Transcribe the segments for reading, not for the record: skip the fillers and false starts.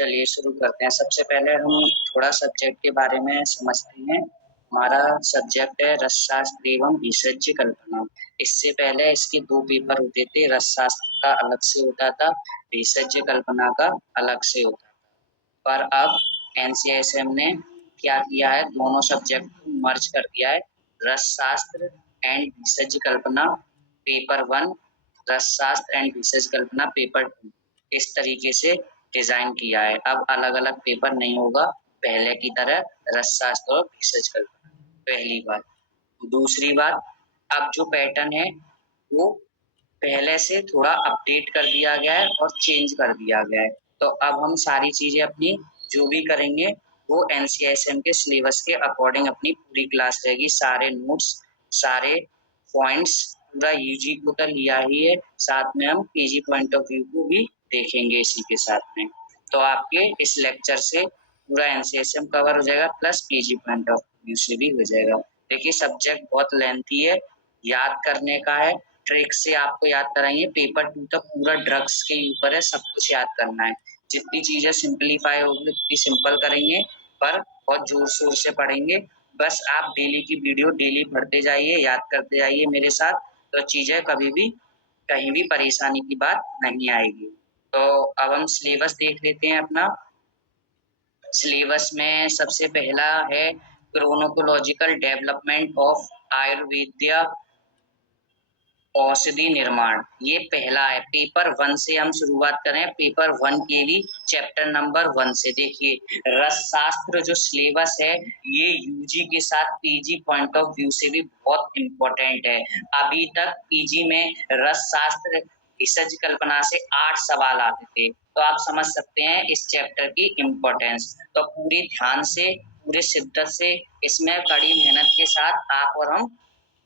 चलिए शुरू करते हैं। सबसे पहले हम थोड़ा सब्जेक्ट के बारे में समझते हैं। हमारा सब्जेक्ट है रसशास्त्र एवं भेषज कल्पना। इससे पहले इसके 2 पेपर होते थे, रसशास्त्र का अलग से होता था, भेषज कल्पना का अलग से होता था। पर अब एनसीएसएम ने क्या किया है, दोनों सब्जेक्ट को मर्ज कर दिया है। रसशास्त्र एंड भेषज कल्पना पेपर 1, रसशास्त्र एंड भेषज कल्पना पेपर 2, इस तरीके से डिजाइन किया है। अब अलग अलग पेपर नहीं होगा पहले की तरह, रसशास्त्र और भेषज कल्पना, पहली बात। दूसरी बात, अब जो पैटर्न है वो पहले से थोड़ा अपडेट कर दिया गया है और चेंज कर दिया गया है। तो अब हम सारी चीजें अपनी जो भी करेंगे वो एनसीएसएम के सिलेबस के अकॉर्डिंग अपनी पूरी क्लास रहेगी। सारे नोट्स, सारे पॉइंट्स पूरा यूजी को तो लिया ही है, साथ में हम पीजी पॉइंट ऑफ व्यू को भी देखेंगे इसी के साथ में। तो आपके इस लेक्चर से पूरा एनसीएसएम कवर हो जाएगा, plus PG point of view से भी हो जाएगा। देखिए सब्जेक्ट बहुत लेंथी है, याद करने का है, ट्रिक से आपको याद कराएंगे। पेपर 2 तक पूरा ड्रग्स के ऊपर है, सब कुछ याद करना है। जितनी चीजें सिंपलीफाई होगी उतनी सिंपल करेंगे, पर बहुत जोर शोर से पढ़ेंगे। बस आप डेली की वीडियो डेली पढ़ते जाइए, याद करते जाइए मेरे साथ, तो चीजें कभी भी कहीं भी परेशानी की बात नहीं आएगी। तो अब हम सिलेबस देख लेते हैं अपना। सिलेबस में सबसे पहला है क्रोनोकोलॉजिकल डेवलपमेंट ऑफ आयुर्वेद्य औषधि निर्माण, ये पहला है। पेपर 1 से हम शुरुआत करें, पेपर 1 के लिए चैप्टर नंबर 1 से। देखिए रसशास्त्र जो सिलेबस है ये यूजी के साथ पीजी पॉइंट ऑफ व्यू से भी बहुत इम्पोर्टेंट है। अभी तक पीजी में रसशास्त्र भेषज कल्पना से 8 सवाल आते थे, तो आप समझ सकते हैं इस चैप्टर की इम्पोर्टेंस। तो पूरे ध्यान से, पूरे शिद्दत से, इसमें कड़ी मेहनत के साथ आप और हम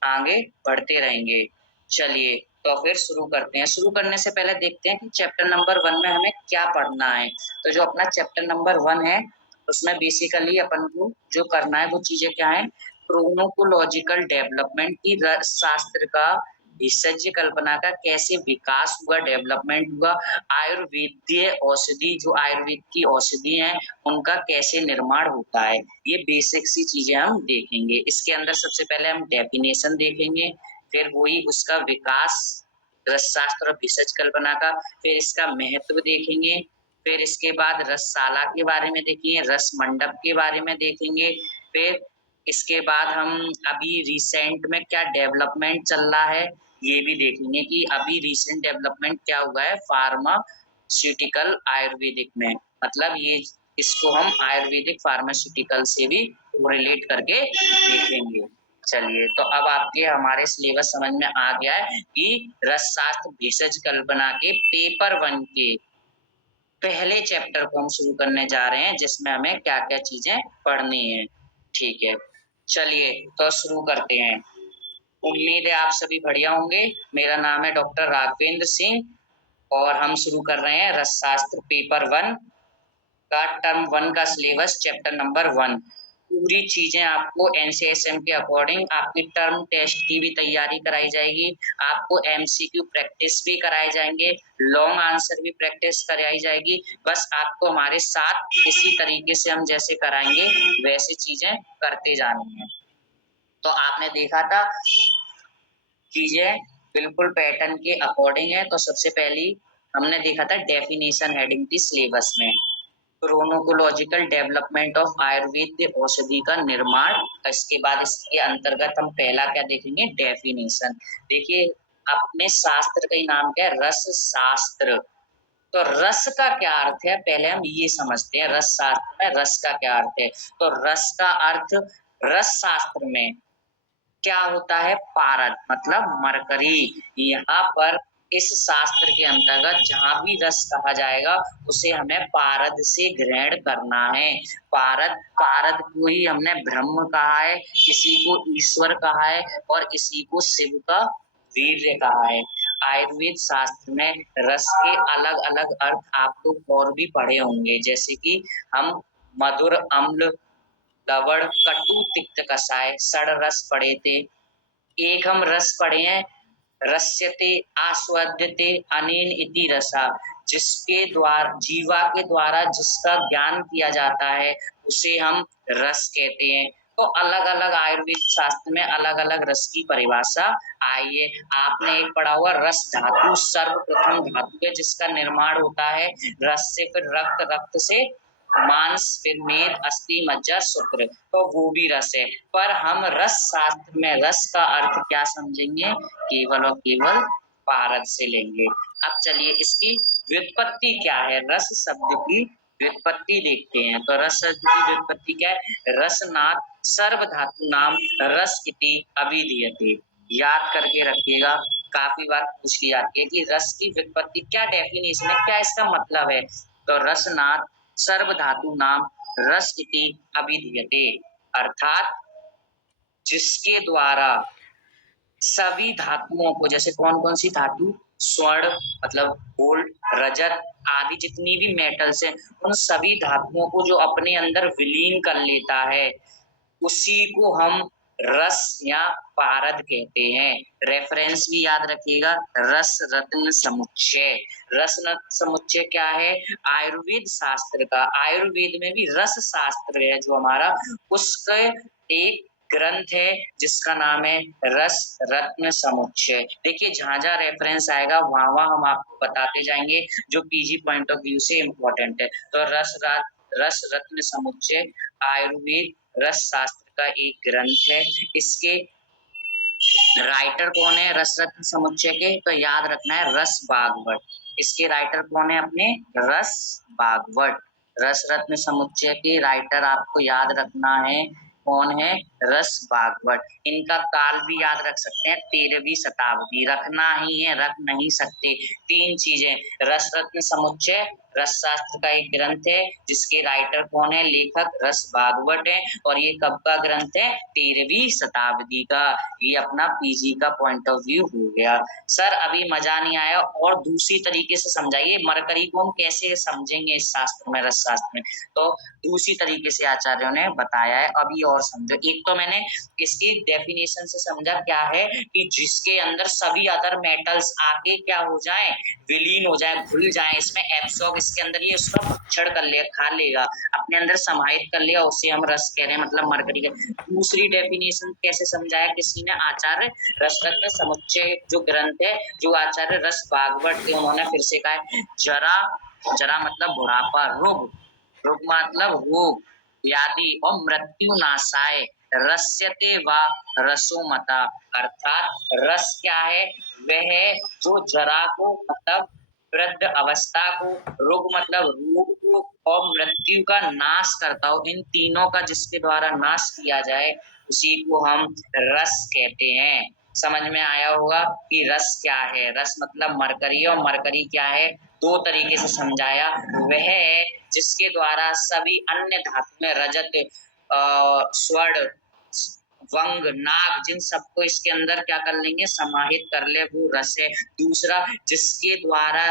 आगे बढ़ते रहेंगे। चलिए तो फिर शुरू करते हैं। शुरू करने से पहले देखते हैं कि चैप्टर नंबर 1 में हमें क्या पढ़ना है। तो जो अपना चैप्टर नंबर 1 है उसमें बेसिकली अपन को जो करना है वो चीजें क्या है, क्रोनोकोलॉजिकल डेवलपमेंट की शास्त्र का, भेषज कल्पना का कैसे विकास हुआ, डेवलपमेंट हुआ, आयुर्वेदीय औषधि, जो आयुर्वेद की औषधि हैं उनका कैसे निर्माण होता है, ये बेसिक सी चीजें हम देखेंगे। इसके अंदर सबसे पहले हम डेफिनेशन देखेंगे, फिर वही उसका विकास रसशास्त्र और भेषज कल्पना का, फिर इसका महत्व देखेंगे, फिर इसके बाद रसशाला के बारे में देखेंगे, रस मंडप के बारे में देखेंगे, फिर इसके बाद हम अभी रिसेंट में क्या डेवलपमेंट चल रहा है ये भी देखेंगे कि अभी रिसेंट डेवलपमेंट क्या हुआ है फार्मास्यूटिकल आयुर्वेदिक में, मतलब ये इसको हम आयुर्वेदिक फार्मास्यूटिकल से भी रिलेट करके देखेंगे। चलिए तो अब आपके हमारे सिलेबस समझ में आ गया है कि रसशास्त्र भेषज कल्पना के पेपर 1 के पहले चैप्टर को हम शुरू करने जा रहे हैं, जिसमें हमें क्या क्या चीजें पढ़नी है। ठीक है, चलिए तो शुरू करते हैं। उम्मीद है आप सभी बढ़िया होंगे। मेरा नाम है डॉक्टर राघवेंद्र सिंह और हम शुरू कर रहे हैं रसशास्त्र पेपर 1 का टर्म 1 का सिलेबस, चैप्टर नंबर 1। पूरी चीजें आपको एनसीएसएम के अकॉर्डिंग आपकी टर्म टेस्ट की भी तैयारी कराई जाएगी, आपको एमसीक्यू प्रैक्टिस भी कराए जाएंगे, लॉन्ग आंसर भी प्रैक्टिस कराई जाएगी। बस आपको हमारे साथ इसी तरीके से हम जैसे कराएंगे वैसे चीजें करते जानी है। तो आपने देखा था चीजें बिल्कुल पैटर्न के अकॉर्डिंग है। तो सबसे पहली हमने देखा था डेफिनेशन हेडिंग थी सिलेबस में, क्रोनोकोलॉजिकल डेवलपमेंट ऑफ आयुर्वेद औषधि का निर्माण। इसके बाद इसके अंतर्गत हम पहला क्या देखेंगे, डेफिनेशन। देखिए अपने शास्त्र का ही नाम क्या है, रस शास्त्र। तो रस का क्या अर्थ है पहले हम ये समझते हैं, रस शास्त्र में रस का क्या अर्थ है। तो रस का अर्थ रस शास्त्र में क्या होता है, पारद मतलब मरकरी। यहाँ पर इस शास्त्र के अंतर्गत जहां भी रस कहा जाएगा उसे हमें पारद से ग्रहण करना है। पारद, पारद को ही हमने ब्रह्म कहा है, किसी को ईश्वर कहा है और इसी को शिव का वीर्य कहा है। आयुर्वेद शास्त्र में रस के अलग अलग अर्थ आपको और भी पढ़े होंगे, जैसे कि हम मधुर, अम्ल, लवण, कटु, तिक्त, कषाय, षड रस पढ़े थे। एक हम रस पढ़े हैं रस्यते आस्वाद्यते अनेन इति रसा, जिसके द्वारा जीवा के द्वारा जिसका ज्ञान किया जाता है उसे हम रस कहते हैं। तो अलग अलग आयुर्वेद शास्त्र में अलग अलग रस की परिभाषा आई है। आपने एक पढ़ा हुआ रस धातु सर्वप्रथम धातु है जिसका निर्माण होता है रस से, फिर रक्त, रक्त से मांस, फिर मेद, अस्थि, मज्जा, शुक्र, तो वो भी रस है। पर हम रस शास्त्र में रस का अर्थ क्या समझेंगे, केवल और केवल पारद से लेंगे। अब चलिए इसकी व्युत्पत्ति क्या है, रस शब्द की व्युत्पत्ति देखते हैं। तो रस शब्द की व्युत्पत्ति क्या है, रसनाथ सर्व धातु नाम रस इति अभिधीयते। याद करके रखिएगा, काफी बार पूछ ली जाती है कि रस की व्युत्पत्ति क्या डेफिनेशन है, क्या इसका मतलब है। तो रसनाथ सर्व धातु नाम रस इति अभिधीयते, अर्थात जिसके द्वारा सभी धातुओं को, जैसे कौन कौन सी धातु, स्वर्ण मतलब गोल्ड, रजत आदि जितनी भी मेटल्स हैं, उन सभी धातुओं को जो अपने अंदर विलीन कर लेता है उसी को हम रस या पारद कहते हैं। रेफरेंस भी याद रखिएगा, रस रत्न समुच्चय। रस रत्न समुच्चय क्या है, आयुर्वेद शास्त्र का, आयुर्वेद में भी रस शास्त्र है जो हमारा, उसका एक ग्रंथ है जिसका नाम है रस रत्न समुच्चय। देखिए जहां जहां रेफरेंस आएगा वहां वहां हम आपको बताते जाएंगे जो पीजी पॉइंट ऑफ व्यू से इम्पोर्टेंट है। तो रस रत्न समुच्चय आयुर्वेद रस शास्त्र का एक ग्रंथ है। इसके राइटर कौन है रस रत्न समुच्चय के, तो याद रखना है रस भागवत। इसके राइटर कौन है अपने, रस भागवत। रस रत्न समुच्चय के राइटर आपको याद रखना है कौन है, रस भागवत। इनका काल भी याद रख सकते हैं, 13वीं शताब्दी, रखना ही है, रख नहीं सकते। तीन चीजें, रस रत्न समुच्चय रस शास्त्र का एक ग्रंथ है जिसके राइटर कौन है, लेखक रस भागवत है, और ये कब का ग्रंथ है, 13वीं शताब्दी का। ये अपना पीजी का पॉइंट ऑफ व्यू हो गया। सर अभी मजा नहीं आया, और दूसरी तरीके से समझाइए, मरकरी को हम कैसे समझेंगे इस शास्त्र में, रस शास्त्र में। तो दूसरी तरीके से आचार्यों ने बताया है, अभी और समझो। एक तो मैंने इसकी डेफिनेशन से समझा क्या है कि जिसके अंदर सभी अदर मेटल्स आके क्या हो जाए, विलीन हो जाए, घुल जाए, इसमें एब्सॉर्ब, इसके अंदर ये उसका भक्षण कर लेगा, खा लेगा, अपने अंदर समाहित कर लिया, उसे हम रस कह रहे हैं, मतलब मरकरी का। दूसरी डेफिनेशन कैसे समझाया किसी ने, आचार्य रसरत्न समुच्चय जो ग्रंथ है, जो आचार्य रस भागवत के, उन्होंने फिर से कहा है, जरा, जरा मतलब बुढ़ापा, रोग, रोग मतलब रोग, व्याधि और मृत्यु नाशाय रस्यते व रसोमता। अर्थात रस क्या है, वह जो जरा को मतलब वृद्ध अवस्था को, रोग मतलब रोग को, और मृत्यु का नाश करता हो, इन तीनों का जिसके द्वारा नाश किया जाए उसी को हम रस कहते हैं। समझ में आया होगा कि रस क्या है, रस मतलब मरकरी, और मरकरी क्या है, दो तरीके से समझाया, वह जिसके द्वारा सभी अन्य धातु में रजत, स्वर्ण, वंग, नाग, जिन सबको इसके अंदर क्या कर लेंगे, समाहित कर ले, वो रस है। दूसरा, जिसके द्वारा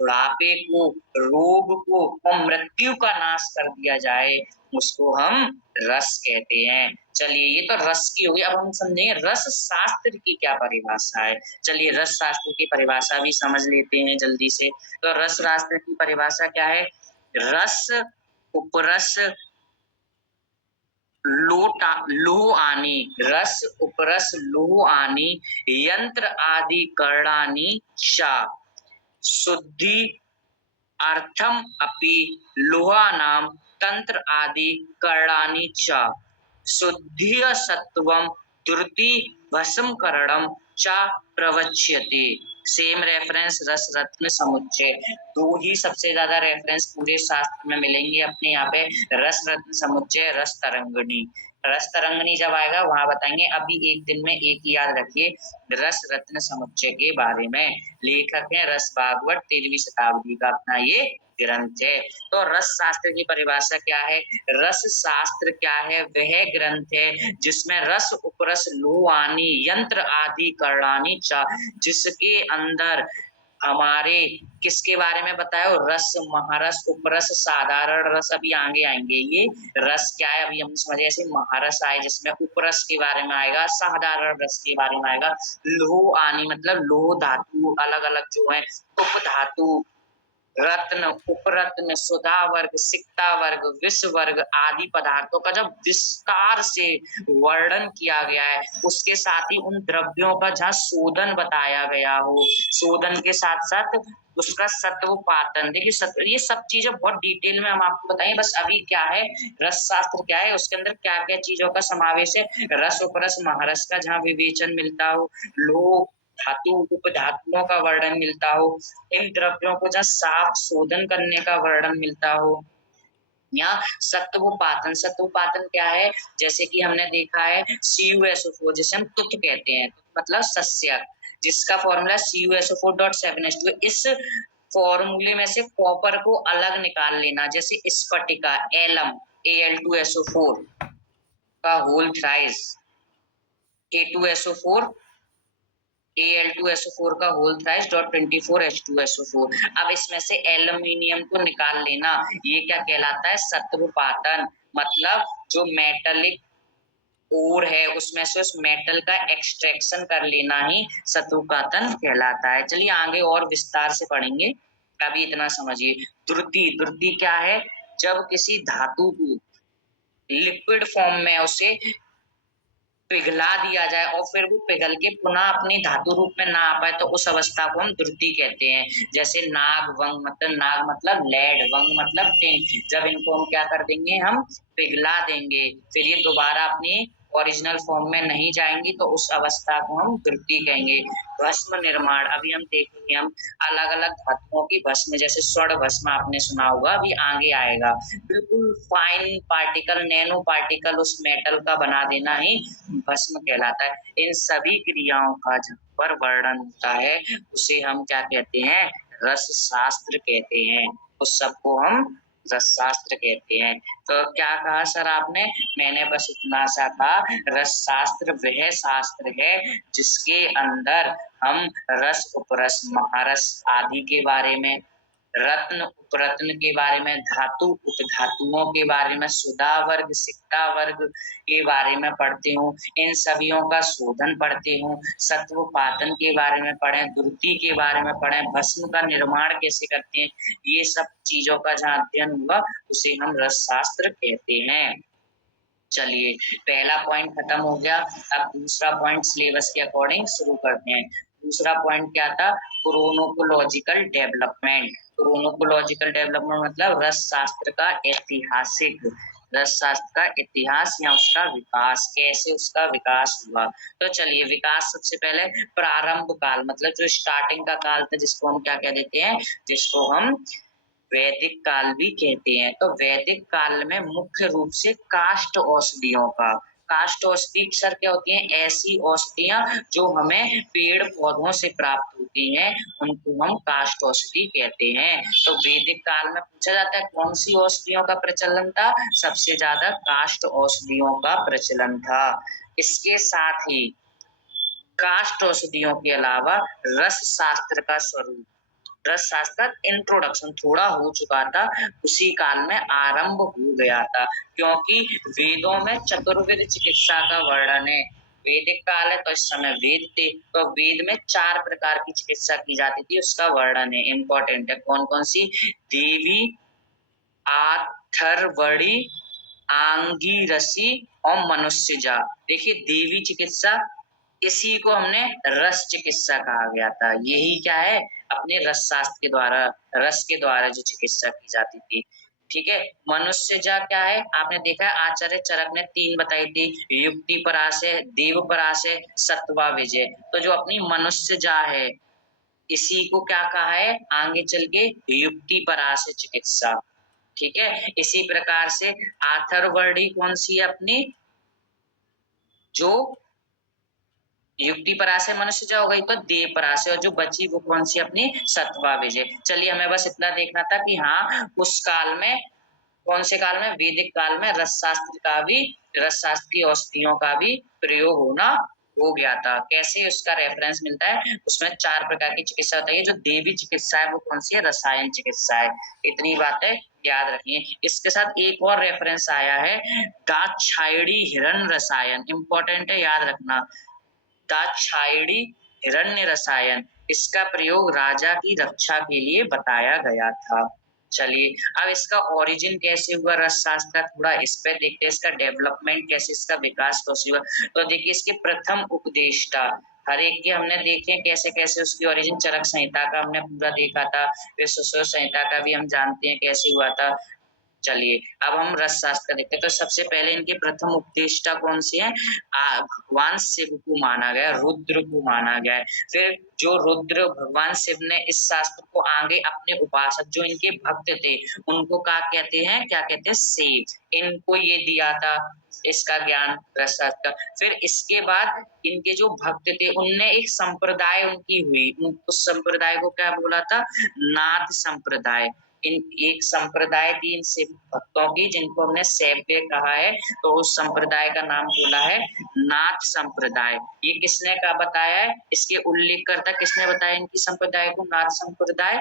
बुढ़ापे को, रोग को और मृत्यु का नाश कर दिया जाए उसको हम रस कहते हैं। चलिए ये तो रस की हो गई, अब हम समझेंगे रस शास्त्र की क्या परिभाषा है। चलिए रस शास्त्र की परिभाषा भी समझ लेते हैं जल्दी से। तो रस शास्त्र की परिभाषा क्या है, रस उपरस लोह आनी, रस उपरस लोह आनी, यंत्र आदि करणानी शा, शुद्धि अर्थम अपि लोहानाम तंत्र आदि करणानि च, शुद्धिय सत्वम दुर्ति भस्म करणम च प्रवक्ष्यते। सेम रेफरेंस रस रत्न समुच्चय, दो ही सबसे ज्यादा रेफरेंस पूरे शास्त्र में मिलेंगे अपने यहाँ पे, रस रत्न समुच्चय, रस तरंगिणी। रस तरंगिणी जब आएगा वहां बताएंगे, अभी एक दिन में एक ही याद रखिए, रस रत्न समुच्चय के बारे में। लेखक है रस भागवत, 13वीं शताब्दी का अपना ये ग्रंथ है। तो रस शास्त्र की परिभाषा क्या है, रस शास्त्र क्या है, वह ग्रंथ है जिसमें रस उपरस लोहानी यंत्र आदि करणानी चा, जिसके अंदर हमारे किसके बारे में बताया, रस, महारस, उपरस, साधारण रस, अभी आगे आएंगे ये रस क्या है, अभी हम समझे, ऐसे महारस आए जिसमें उपरस के बारे में आएगा, साधारण रस के बारे में आएगा, लोह आनी मतलब लोह धातु अलग अलग जो है, उप धातु रत्न, उपरत्न, सुधा वर्ग, सिक्ता वर्ग, विष वर्ग आदि पदार्थों का जब विस्तार से वर्णन किया गया है, उसके साथ ही उन द्रव्यों का जहाँ शोधन बताया गया हो, शोधन के साथ साथ उसका सत्वपातन। देखिए सत्व, ये सब चीजें बहुत डिटेल में हम आपको बताएंगे। बस अभी क्या है, रस शास्त्र क्या है, उसके अंदर क्या क्या चीजों का समावेश है, रस उपरस महारस का जहाँ विवेचन मिलता हो, लोक धातु उपधातुओं का वर्णन मिलता हो, इन द्रव्यों को जहाँ साफ शोधन करने का वर्णन मिलता हो, या सत्वपातन। सत्वपातन क्या है, जैसे कि हमने देखा है CuSO4, जिसे हम तुत कहते हैं, मतलब सस्यक, जिसका फॉर्मूला CuSO4.7H2। इस फॉर्मूले में से कॉपर को अलग निकाल लेना, जैसे स्फटिका एलम Al2SO4 का होल थ्राइस, K2SO4 Al2SO4 का होल थ्राइस .24H2SO4। अब इसमें से एल्यूमिनियम को निकाल लेना, ये क्या कहलाता है, सत्वपातन। मतलब जो मेटलिक ओर है उसमें से उस मेटल का एक्सट्रैक्शन कर लेना ही सत्वपातन कहलाता है। चलिए आगे और विस्तार से पढ़ेंगे, अभी इतना समझिए। द्रुति, द्रुति क्या है, जब किसी धातु को लिक्विड फॉर्म में उसे पिघला दिया जाए और फिर वो पिघल के पुनः अपनी धातु रूप में ना आ पाए, तो उस अवस्था को हम द्रुति कहते हैं। जैसे नाग वंग, मतलब नाग मतलब लेड, वंग मतलब टिन। जब इनको हम क्या कर देंगे, हम पिघला देंगे, फिर ये दोबारा अपनी ओरिजिनल फॉर्म में नहीं जाएंगी, तो उस अवस्था को हम द्रुति कहेंगे। भस्म निर्माण, अभी हम देखेंगे, हम अलग अलग धातुओं की भस्म, जैसे स्वर्ण भस्म आपने सुना होगा, अभी आगे आएगा। बिल्कुल फाइन पार्टिकल, नैनो पार्टिकल उस मेटल का बना देना ही भस्म कहलाता है। इन सभी क्रियाओं का जब पर वर्णन होता है, उसे हम क्या कहते हैं, रस शास्त्र कहते हैं। उस सबको हम रस शास्त्र कहते हैं। तो क्या कहा सर आपने, मैंने बस इतना सा कहा, रस शास्त्र वह शास्त्र है जिसके अंदर हम रस उपरस महारस आदि के बारे में, रत्न उपरत्न के बारे में, धातु उपधातुओं के बारे में, सुधा वर्ग सिक्ता वर्ग के बारे में पढ़ते हूँ, इन सभीयों का शोधन पढ़ते हूँ, सत्वपातन के बारे में पढ़े, द्रुति के बारे में पढ़े, भस्म का निर्माण कैसे करते हैं, ये सब चीजों का जहाँ अध्ययन हुआ उसे हम रस शास्त्र कहते हैं। चलिए पहला पॉइंट खत्म हो गया, अब दूसरा पॉइंट सिलेबस के अकॉर्डिंग शुरू करते हैं। दूसरा पॉइंट क्या था, क्रोनोकोलॉजिकल डेवलपमेंट। क्रोनोकोलॉजिकल डेवलपमेंट मतलब रस शास्त्र का ऐतिहासिक, रस शास्त्र का इतिहास या उसका विकास, कैसे उसका विकास हुआ। तो चलिए, विकास सबसे पहले प्रारंभ काल, मतलब जो स्टार्टिंग का काल था, जिसको हम क्या कह देते हैं, जिसको हम वैदिक काल भी कहते हैं। तो वैदिक काल में मुख्य रूप से काष्ठ औषधियों का, काष्ठ औषधि सर क्या होती हैं, ऐसी औषधियां जो हमें पेड़ पौधों से प्राप्त होती हैं, उनको हम काष्ठ औषधि कहते हैं। तो वैदिक काल में पूछा जाता है कौन सी औषधियों का प्रचलन था, सबसे ज्यादा काष्ठ औषधियों का प्रचलन था। इसके साथ ही काष्ठ औषधियों के अलावा रस शास्त्र का स्वरूप, रस शास्त्र इंट्रोडक्शन थोड़ा हो चुका था, उसी काल में आरंभ हो गया था, क्योंकि वेदों में चतुर्वेद चिकित्सा का वर्णन है। वैदिक काल है तो इस समय वेद थे, तो वेद में 4 प्रकार की चिकित्सा की जाती थी, उसका वर्णन है, इंपॉर्टेंट है। कौन कौन सी, देवी, आथर्वणी, आंगीरसी और मनुष्यजा। देखिए देवी चिकित्सा, इसी को हमने रस चिकित्सा कहा गया था। यही क्या है, अपने रस शास्त्र के द्वारा, रस के द्वारा जो चिकित्सा की जाती थी। ठीक है, मनुष्यजा क्या है, आपने देखा है आचार्य चरक ने 3 बताई थी, युक्ति पराशय, देव पराशय, सत्वा विजय। तो जो अपनी मनुष्यजा है, इसी को क्या कहा है आगे चल के, युक्ति पराशय चिकित्सा। ठीक है, इसी प्रकार से आथर्वणी कौन सी है अपनी, जो युक्ति पराशय मनुष्य जो हो गई, तो देव पराशय, और जो बची वो कौन सी अपनी, सत्वा विजय। चलिए हमें बस इतना देखना था कि हाँ उस काल में, कौन से काल में, वैदिक काल में रस शास्त्र का भी, रस शास्त्र की औषधियों का भी प्रयोग होना हो गया था। कैसे उसका रेफरेंस मिलता है, उसमें 4 प्रकार की चिकित्सा होती है। जो देवी चिकित्सा है वो कौन सी है, रसायन चिकित्सा है। इतनी बातें याद रखिए। इसके साथ एक और रेफरेंस आया है, दाक्षायणी हिरण रसायन, इंपॉर्टेंट है, याद रखना। दाक्षायणी हिरण्य रसायन, इसका प्रयोग राजा की रक्षा के लिए बताया गया था। चलिए, अब इसका ओरिजिन कैसे हुआ रसशास्त्र का, थोड़ा इस पे देखते हैं, इसका डेवलपमेंट कैसे, इसका विकास कैसे हुआ। तो देखिए, इसके प्रथम उपदेष्टा हर एक के हमने देखे कैसे-कैसे उसकी ओरिजिन, चरक संहिता का हमने पूरा देखा था, फिर सुश्रुत संहिता का भी हम जानते हैं कैसे हुआ था। चलिए, अब हम रसशास्त्र देखते हैं। तो सबसे पहले इनके प्रथम उपदेष्टा कौन से हैं? भगवान शिव को माना गया, रुद्र को माना गया है। फिर जो रुद्र भगवान शिव ने इस शास्त्र को आगे अपने उपासक जो इनके भक्त थे, उनको क्या कहते हैं? सेव। इनको ये दिया था इसका ज्ञान रसशास्त्र का। फिर इसके बाद इनके जो भक्त थे, उनने एक संप्रदाय उनकी हुई। उस संप्रदाय को क्या बोला था? नाथ संप्रदाय। इन एक संप्रदाय थी इन शिव भक्तों की, जिनको हमने शैव्य कहा है, तो उस संप्रदाय का नाम बोला है नाथ संप्रदाय। ये किसने का बताया है? इसके उल्लेख करता किसने बताया इनकी संप्रदाय को, नाथ संप्रदाय?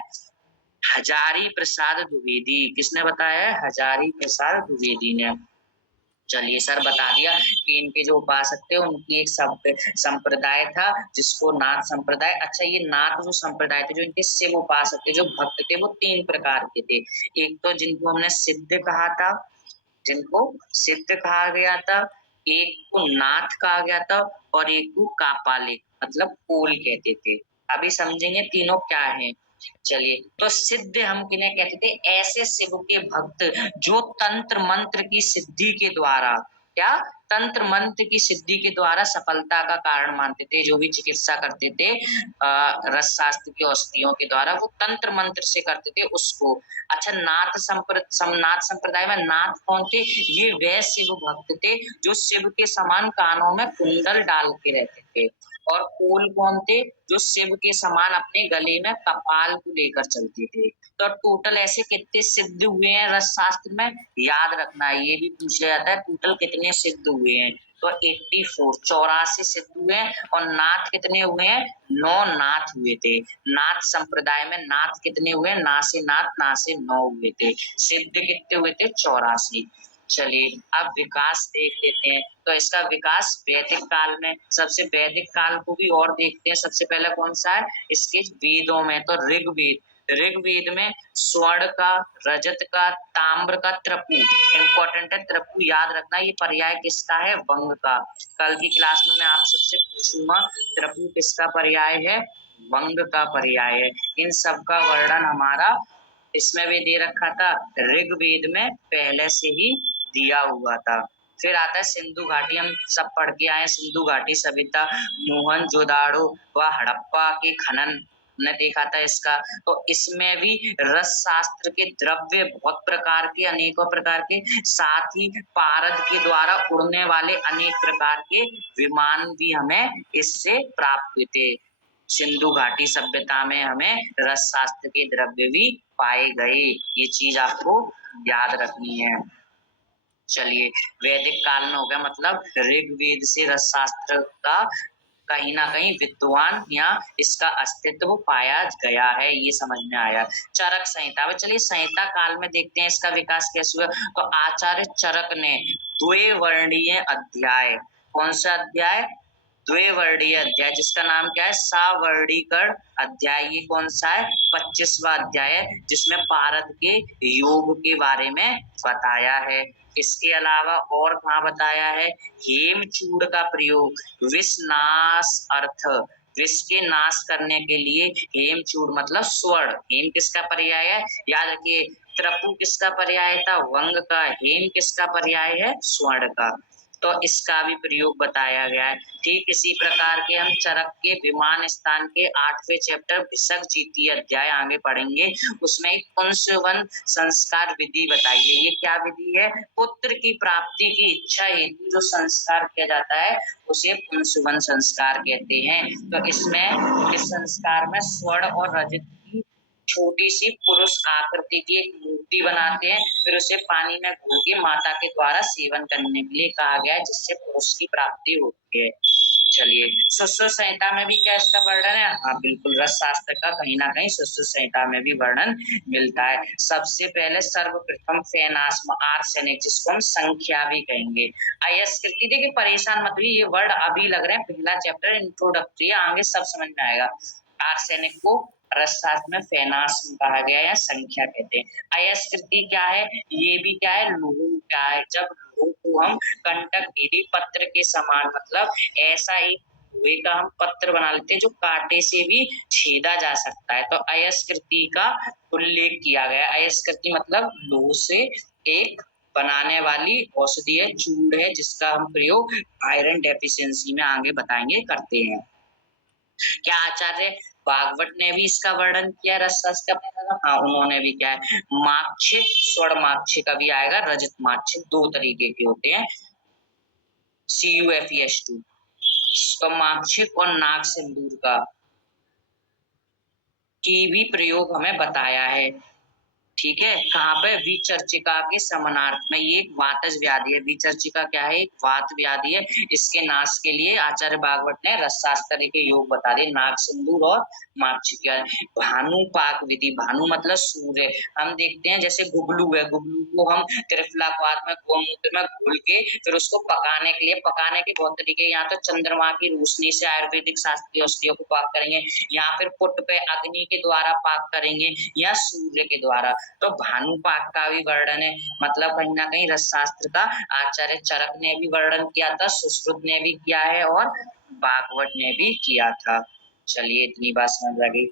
हजारी प्रसाद द्विवेदी। किसने बताया है? हजारी प्रसाद द्विवेदी ने। चलिए, सर बता दिया कि इनके जो उपासक थे उनकी एक संप्रदाय था जिसको नाथ संप्रदाय। अच्छा, ये नाथ जो संप्रदाय थे, जो इनके शिव उपासक थे, जो भक्त थे, वो 3 प्रकार के थे। एक तो जिनको हमने सिद्ध कहा था, जिनको सिद्ध कहा गया था, एक को नाथ कहा गया था और एक को कापालिक मतलब कोल कहते थे। अभी समझेंगे तीनों क्या है। चलिए, तो सिद्ध हम किन्हें कहते थे? ऐसे शिव के भक्त जो तंत्र मंत्र की सिद्धि के द्वारा, क्या? तंत्र मंत्र की सिद्धि के द्वारा सफलता का कारण मानते थे। जो भी चिकित्सा करते थे रसशास्त्र की औषधियों के द्वारा, वो तंत्र मंत्र से करते थे उसको। अच्छा, नाथ संप्रदाय में नाथ कौन थे? ये वह शिव भक्त थे जो शिव के समान कानों में कुंडल डाल के रहते थे। और कोल कौन थे? जो शिव के समान अपने गले में कपाल को लेकर चलते थे। तो टोटल ऐसे कितने सिद्ध हुए हैं रसशास्त्र में? याद रखना है, ये भी पूछा जाता है टोटल कितने सिद्ध हुए हैं। तो 84 सिद्ध हुए हैं। और नाथ कितने हुए हैं? 9 नाथ हुए थे। नाथ संप्रदाय में नाथ कितने हुए? ना से 9 हुए थे। सिद्ध कितने हुए थे? 84। चलिए, अब विकास देख लेते हैं। तो इसका विकास वैदिक काल में, सबसे वैदिक काल को भी और देखते हैं। सबसे पहला कौन सा है? इसके वेदों में तो ऋग्वेद में स्वर्ण का, रजत का, ताम्र का, त्रपु इंपॉर्टेंट है। त्रपु याद रखना, ये पर्याय किसका है? वंग का। कल की क्लास में मैं आप सबसे पूछूंगा त्रपु किसका पर्याय है? वंग का पर्याय है। इन सब का वर्णन हमारा इसमें भी दे रखा था, ऋग्वेद में पहले से ही दिया हुआ था। फिर आता है सिंधु घाटी। हम सब पढ़ के आए सिंधु घाटी सभ्यता, मोहनजोदाड़ो व हड़प्पा के खनन ने देखा था इसका। तो इसमें भी रस शास्त्र के द्रव्य बहुत प्रकार के, अनेकों प्रकार के, साथ ही पारद के द्वारा उड़ने वाले अनेक प्रकार के विमान भी हमें इससे प्राप्त हुए थे। सिंधु घाटी सभ्यता में हमें रस शास्त्र के द्रव्य भी पाए गए। ये चीज आपको याद रखनी है। चलिए, वैदिक काल में हो गया, मतलब ऋग्वेद से रसशास्त्र का कहीं ना कहीं विद्वान या इसका अस्तित्व पाया गया है, ये समझ में आया। चरक संहिता, चलिए संहिता काल में देखते हैं इसका विकास कैसे हुआ। तो आचार्य चरक ने द्विवर्णीय अध्याय, कौन सा अध्याय? द्विवर्णीय अध्याय, जिसका नाम क्या है? सावर्णीकरण अध्याय। ये कौन सा है? 25वां अध्याय है, जिसमें पारद के योग के बारे में बताया है। इसके अलावा और कहाँ बताया है? हेमचूड़ का प्रयोग विषनाश अर्थ, विष के नाश करने के लिए हेमचूड़ मतलब स्वर्ण। हेम किसका पर्याय है? याद रखिए, त्रपु किसका पर्याय था? वंग का। हेम किसका पर्याय है? स्वर्ण का। तो इसका भी प्रयोग बताया गया है। ठीक इसी प्रकार के हम चरक के विमान स्थान के 8वें चैप्टर भिषक जीती अध्याय आगे पढ़ेंगे। उसमें एक पुंसवन संस्कार विधि बताई है। ये क्या विधि है? पुत्र की प्राप्ति की इच्छा हेतु जो संस्कार किया जाता है उसे पुंसवन संस्कार कहते हैं। तो इसमें इस संस्कार में स्वर्ण और रजत की छोटी सी पुरुष आकृति की एक मूर्ति बनाते हैं, फिर उसे पानी में घोल के माता के द्वारा सेवन करने के लिए कहा गया है, जिससे पुरुष की प्राप्ति होती है। चलिए, सुश्रुत संहिता में भी क्या इसका वर्णन है? हाँ बिल्कुल, रस शास्त्र का कहीं ना कहीं सुश्रुत संहिता में भी वर्णन मिलता है। सबसे पहले सर्वप्रथम फेनास्म आर्सेनिक, जिसको हम संख्या भी कहेंगे। अयस्कृति, देखिए परेशान मत हुई, ये वर्ड अभी लग रहे हैं, पहला चैप्टर इंट्रोडक्टरी, आगे सब समझ में आएगा। आर्सेनिक को रसशास्त्र में फेनास कहा गया या संख्या कहते हैं। अयस्कृति क्या है? ये भी क्या है? लोह क्या है? जब लोह को हम कंटक भेदी पत्र के समान, मतलब ऐसा एक लोहे का हम पत्र बना लेते हैं जो कांटे से भी छेदा जा सकता है, तो अयस्कृति का उल्लेख किया गया। अयस्कृति मतलब लोह से एक बनाने वाली औषधीय चूर्ण है जिसका हम प्रयोग आयरन डेफिशिएंसी में आगे बताएंगे करते हैं। क्या आचार्य भागवत ने भी इसका वर्णन किया रसशास्त्र का? हाँ, उन्होंने भी क्या है, माक्षिक स्वर्ण माक्षिक का भी आएगा, रजत माक्षिक, दो तरीके के होते हैं CuFeS2। तो माक्षिक और नाग सिंदूर का की भी प्रयोग हमें बताया है। ठीक है, कहाँ पे? विचर्चिका के समानार्थ में। ये एक वातज व्याधि है। विचर्चिका क्या है? एक वात व्याधि है। इसके नाश के लिए आचार्य भागवत ने रसशास्त्र के योग बता दिए, नाग सिंदूर और माक्षिका। भानुपाक विधि, भानु मतलब सूर्य। हम देखते हैं जैसे गुगलू है, गुगलू को हम त्रिफलापात में गोमूत्र में घोल के फिर उसको पकाने के लिए, पकाने के बहुत तरीके, या तो चंद्रमा की रोशनी से आयुर्वेदिक शास्त्रीय औषधियों को पाक करेंगे, या फिर पुट पे अग्नि के द्वारा पाक करेंगे, या सूर्य के द्वारा। तो भानुपाक का भी वर्णन है, मतलब कहीं ना कहीं रसशास्त्र का आचार्य चरक ने भी वर्णन किया था, सुश्रुत ने भी किया है और भागवत ने भी किया था। चलिए, इतनी बात समझ आ गई।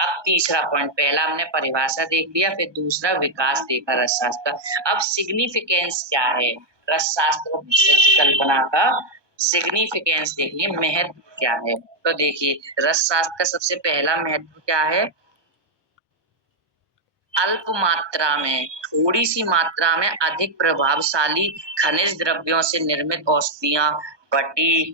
अब तीसरा पॉइंट, पहला हमने परिभाषा देख लिया, फिर दूसरा विकास देखा रसशास्त्र। अब सिग्निफिकेंस क्या है रसशास्त्र कल्पना का? सिग्निफिकेंस देखिए, महत्व क्या है। तो देखिए, रसशास्त्र का सबसे पहला महत्व क्या है? अल्प मात्रा में, थोड़ी सी मात्रा में अधिक प्रभावशाली खनिज द्रव्यों से निर्मित औषधियां बटी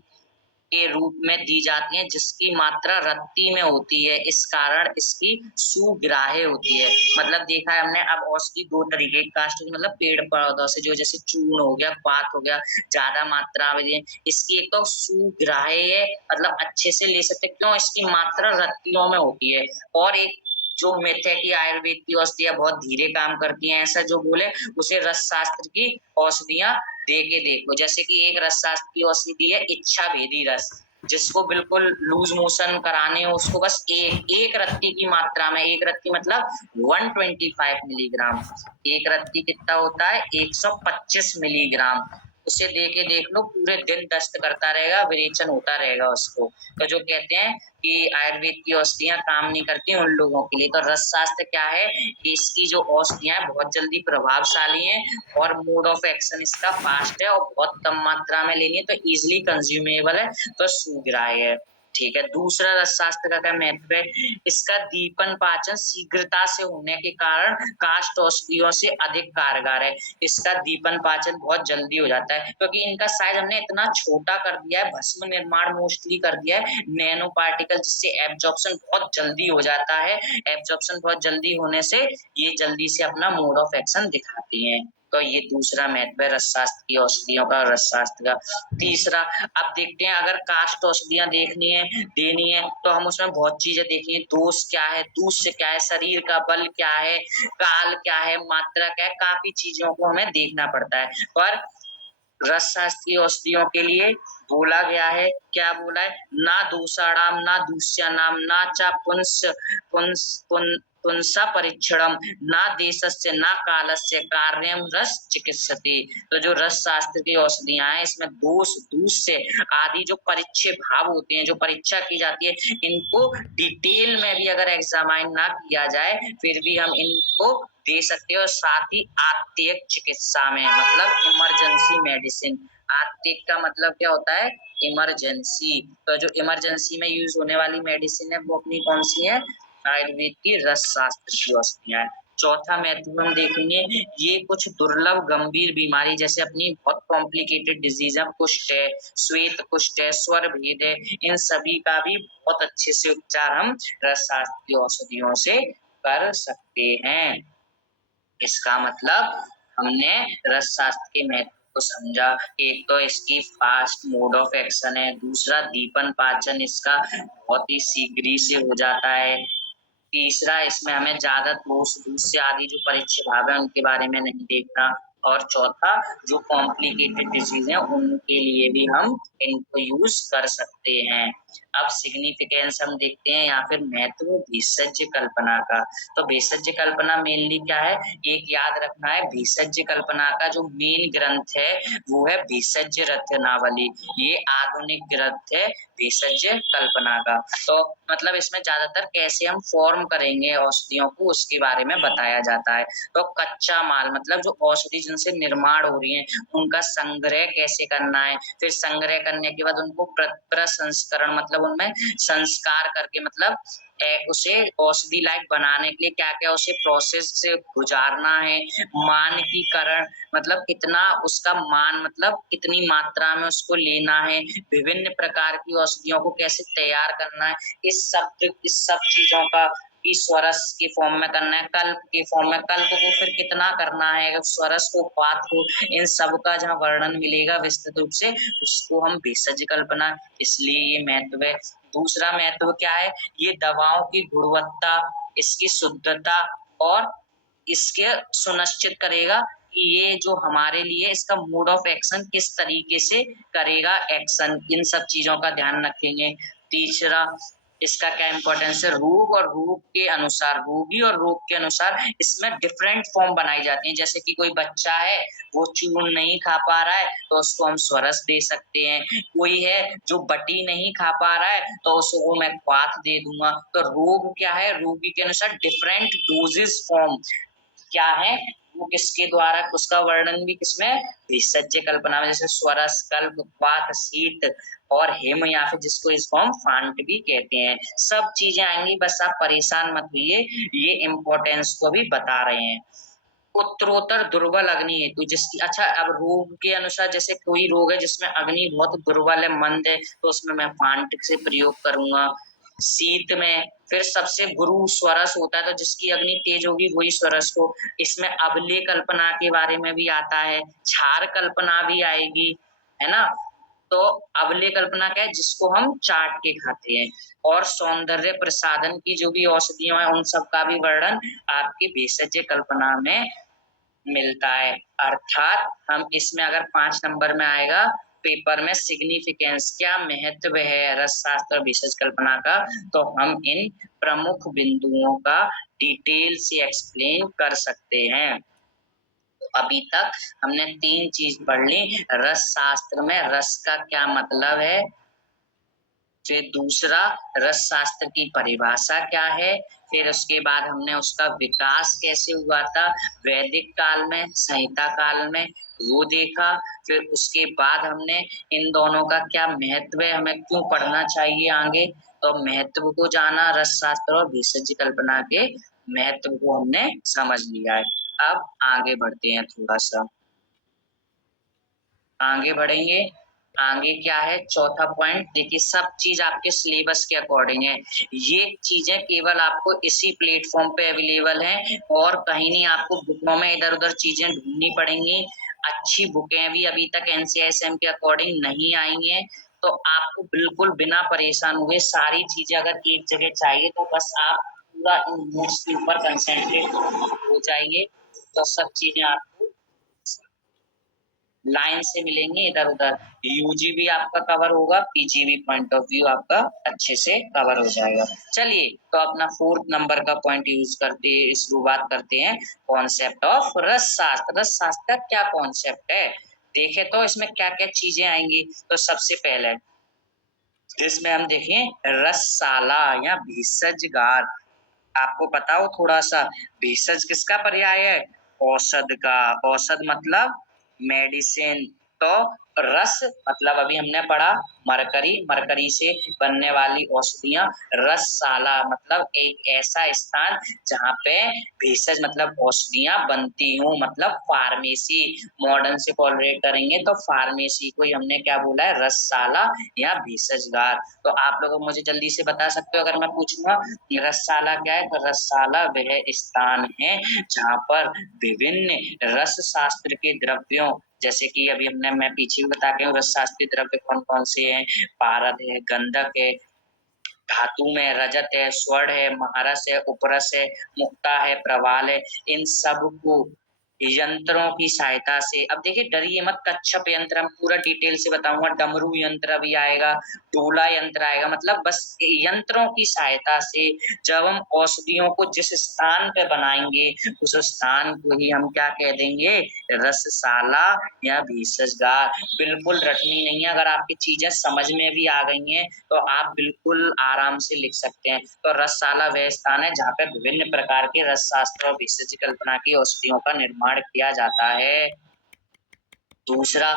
के रूप में दी जाती हैं, जिसकी मात्रा रत्ती में होती है, इस कारण इसकी सुग्राह्य होती है। मतलब देखा है हमने, अब औषधि दो तरीके, काष्ठ मतलब पेड़ पौधों से, जो जैसे चूर्ण हो गया, पात हो गया, ज्यादा मात्रा में इसकी एक तो सुग्राह्य है, मतलब अच्छे से ले सकते, क्यों? इसकी मात्रा रत्तियों में होती है। और एक जो मिथ है कि आयुर्वेद की औषधियां बहुत धीरे काम करती हैं, ऐसा जो बोले उसे रसशास्त्र की औषधियां दे के देखो। जैसे कि एक रसशास्त्र की औषधि है इच्छा भेदी रस, जिसको बिल्कुल लूज मोशन कराने हो, उसको बस एक रत्ती की मात्रा में, एक रत्ती मतलब 125 मिलीग्राम, एक रत्ती कितना होता है? 125 मिलीग्राम। उसे दे के देख लो, पूरे दिन दस्त करता रहेगा, विरेचन होता रहेगा उसको। तो जो कहते हैं कि आयुर्वेद की औषधियां काम नहीं करती उन लोगों के लिए, तो रसशास्त्र क्या है कि इसकी जो औषधियां बहुत जल्दी प्रभावशाली हैं और मोड ऑफ एक्शन इसका फास्ट है और बहुत कम मात्रा में लेनी है, तो इजिली कंज्यूमेबल है, तो सुग्राह्य है। ठीक है, दूसरा रसशास्त्र का क्या महत्व है? इसका दीपन पाचन शीघ्रता से होने के कारण काष्ठ औषधियों से अधिक कारगर है। इसका दीपन पाचन बहुत जल्दी हो जाता है, क्योंकि इनका साइज हमने इतना छोटा कर दिया है, भस्म निर्माण मोस्टली कर दिया है, नैनो पार्टिकल, जिससे एब्जॉर्प्शन बहुत जल्दी हो जाता है। एब्जॉर्प्शन बहुत जल्दी होने से ये जल्दी से अपना मोड ऑफ एक्शन दिखाती हैं। तो ये दूसरा महत्व है रसशास्त्र की औषधियों का, रसशास्त्र का। तीसरा, अब देखते हैं, अगर काष्ठ औषधियां देखनी है, देनी है, तो हम उसमें बहुत चीजें देखेंगे। दोष क्या है, दूष्य क्या है, शरीर का बल क्या है, काल क्या है, मात्रा क्या है, काफी चीजों को हमें देखना पड़ता है। पर रसशास्त्रीय औषधियों के लिए बोला गया है, क्या बोला है? ना दोषाणाम, ना दूष्यानाम, ना चा पुंस पुंस पुन पुंसा परीक्षणम, ना देशस्य, ना कालस्य कार्यम रस चिकित्सते। तो जो रस शास्त्र की औषधियां हैं, इसमें दोष, दूष्य आदि जो परीक्षे भाव होते हैं, जो परीक्षा की जाती है, इनको डिटेल में भी अगर एग्जामाइन ना किया जाए, फिर भी हम इनको दे सकते हो। साथ ही आत्तिक चिकित्सा में, मतलब इमरजेंसी मेडिसिन। आत्तिक का मतलब क्या होता है? इमरजेंसी। तो जो इमरजेंसी में यूज होने वाली मेडिसिन है वो अपनी कौन सी है? आयुर्वेद की रस शास्त्र की औषधियां है। चौथा महत्व हम देखेंगे, ये कुछ दुर्लभ गंभीर बीमारी, जैसे अपनी बहुत कॉम्प्लिकेटेड डिजीज है, कुष्ठ है, श्वेत कुष्ठ है, स्वर भेद है, इन सभी का भी बहुत अच्छे से उपचार हम रस शास्त्र की औषधियों से कर सकते हैं। इसका मतलब हमने रसशास्त्र के महत्व को समझा। एक तो इसकी फास्ट मोड ऑफ एक्शन है, दूसरा दीपन पाचन इसका बहुत ही शीघ्र से हो जाता है, तीसरा इसमें हमें ज्यादा दोष, दूसरे आदि जो परीक्षे भाव है उनके बारे में नहीं देखना, और चौथा जो कॉम्प्लिकेटेड डिजीज है उनके लिए भी हम इनको यूज कर सकते हैं। अब सिग्निफिकेंस हम देखते हैं या फिर महत्व भेषज कल्पना का। तो भेषज कल्पना मेनली क्या है, एक याद रखना है, भेषज कल्पना का जो मेन ग्रंथ है वो है भेषज रत्नावली। ये आधुनिक ग्रंथ है भेषज कल्पना का। तो मतलब इसमें ज्यादातर कैसे हम फॉर्म करेंगे औषधियों को उसके बारे में बताया जाता है। तो कच्चा माल मतलब जो औषधि जिनसे निर्माण हो रही है उनका संग्रह कैसे करना है, फिर संग्रह करने के बाद उनको प्रसंस्करण मतलब उनमें संस्कार करके मतलब उसे औषधि लायक बनाने के लिए क्या क्या उसे प्रोसेस से गुजारना है, मानकीकरण मतलब कितना उसका मान मतलब कितनी मात्रा में उसको लेना है, विभिन्न प्रकार की औषधियों को कैसे तैयार करना है, इस सब चीजों का कि स्वरस के फॉर्म में करना है, कल्प के फॉर्म में, कल्प को फिर कितना करना है, स्वरस को, पात को, इन सब का जहाँ वर्णन मिलेगा विस्तृत रूप से उसको हम भेषज कल्पना, इसलिए ये महत्व है। दूसरा महत्व क्या है, ये दवाओं की गुणवत्ता, इसकी शुद्धता और इसके सुनिश्चित करेगा कि ये जो हमारे लिए इसका मोड ऑफ एक्शन किस तरीके से करेगा एक्शन, इन सब चीजों का ध्यान रखेंगे। तीसरा इसका क्या इम्पोर्टेंस है, रोग और रोग के अनुसार, रोगी और रोग के अनुसार इसमें डिफरेंट फॉर्म बनाई जाती है। जैसे कि कोई बच्चा है वो चूर्ण नहीं खा पा रहा है तो उसको हम स्वरस दे सकते हैं, कोई है जो बटी नहीं खा पा रहा है तो उसको मैं क्वाथ दे दूंगा। तो रोग क्या है, रोगी के अनुसार डिफरेंट डोजेस फॉर्म क्या है, वो किसके द्वारा, उसका वर्णन भी किसमें, भेषज कल्पना में, जैसे स्वरस, कल्प, क्वाथ, शीत और हिम या फिर जिसको इसको हम फांट भी कहते हैं, सब चीजें आएंगी, बस आप परेशान मत होइए, ये इम्पोर्टेंस को भी बता रहे हैं। उत्तरोत्तर दुर्बल अग्नि हेतु जिसकी, अच्छा अब रोग के अनुसार जैसे कोई रोग है जिसमें अग्नि बहुत दुर्बल है, मंद है, तो उसमें मैं फांट से प्रयोग करूंगा। शीत में फिर सबसे गुरु स्वरस होता है, तो जिसकी अग्नि तेज होगी वही स्वरस को, इसमें अबले कल्पना के बारे में भी आता है, क्षार कल्पना भी आएगी, है ना। तो अबले कल्पना क्या है, जिसको हम चाट के खाते हैं। और सौंदर्य प्रसाधन की जो भी औषधियां हैं उन सब का भी वर्णन आपके भेषज कल्पना में मिलता है। अर्थात हम इसमें अगर 5 नंबर में आएगा पेपर में सिग्निफिकेंस, क्या महत्व है रस शास्त्र और भेषज कल्पना का, तो हम इन प्रमुख बिंदुओं का डिटेल से एक्सप्लेन कर सकते हैं। अभी तक हमने 3 चीज पढ़ ली, रस शास्त्र में रस का क्या मतलब है, फिर दूसरा रस शास्त्र की परिभाषा क्या है, फिर उसके बाद हमने उसका विकास कैसे हुआ था, वैदिक काल में, संहिता काल में, वो देखा। फिर उसके बाद हमने इन दोनों का क्या महत्व है, हमें क्यों पढ़ना चाहिए आगे, तो महत्व को जाना, रस शास्त्र और भेषज कल्पना के महत्व को हमने समझ लिया है। अब आगे बढ़ते हैं, थोड़ा सा आगे बढ़ेंगे। आगे क्या है, चौथा पॉइंट देखिए, सब चीज आपके सिलेबस के अकॉर्डिंग है, ये चीजें केवल आपको इसी प्लेटफॉर्म पे अवेलेबल हैं और कहीं नहीं आपको बुकों में इधर उधर चीजें ढूंढनी पड़ेंगी। अच्छी बुकें भी अभी तक एनसीआईएसएम के अकॉर्डिंग नहीं आई हैं, तो आपको बिल्कुल बिना परेशान हुए सारी चीजें अगर एक जगह चाहिए तो बस आप पूरा इन नोट्स के ऊपर कंसेंट्रेट हो जाइए, तो सब चीजें आपको लाइन से मिलेंगे इधर उधर, यूजी भी आपका कवर होगा, पीजी भी पॉइंट ऑफ व्यू आपका अच्छे से कवर हो जाएगा। चलिए तो अपना 4th नंबर का पॉइंट यूज करते शुरुआत करते हैं, कॉन्सेप्ट ऑफ रस शास्त्र। रस शास्त्र का क्या कॉन्सेप्ट है, देखे तो इसमें क्या क्या चीजें आएंगी। तो सबसे पहले इसमें हम देखें रसशाला या भेषजगार, आपको पता हो थोड़ा सा, भेषज किसका पर्याय है, औषध का, औषध मतलब मेडिसिन, तो रस मतलब अभी हमने पढ़ा मरकरी, मरकरी से बनने वाली औषधियां, रसशाला मतलब एक ऐसा स्थान जहाँ पे भेषज मतलब औषधियां बनती हूँ, मतलब फार्मेसी, मॉडर्न से कोलरेट करेंगे तो फार्मेसी को ही हमने क्या बोला है, रसशाला या भेषजगार। तो आप लोग मुझे जल्दी से बता सकते हो, अगर मैं पूछूंगा रसशाला क्या है, तो रसशाला वह स्थान है जहाँ पर विभिन्न रस शास्त्र के द्रव्यों, जैसे कि अभी हमने मैं पीछे भी बता के रस शास्त्रीय द्रव्य कौन कौन से हैं, पारद है, गंधक है, धातु में रजत है, स्वर्ण है, महारस है, उपरस है, मुक्ता है, प्रवाल है, इन सब को यंत्रों की सहायता से। अब देखिए डरिए मत, कच्छप यंत्र हम पूरा डिटेल से बताऊँगा, डमरू यंत्र भी आएगा, डोला यंत्र आएगा, मतलब बस यंत्रों की सहायता से जब हम औषधियों को जिस स्थान पे बनाएँगे, उस स्थान को ही हम क्या कह देंगे? रसशाला या भेषजगार। बिल्कुल रटनी नहीं है, अगर आपकी चीज़ें समझ में भी आ गई हैं, तो आप बिल्कुल आराम से लिख सकते हैं। तो रसशाला वह स्थान है जहाँ पे विभिन्न प्रकार के रस शास्त्र और भेषज कल्पना की औषधियों का निर्माण किया जाता है। दूसरा,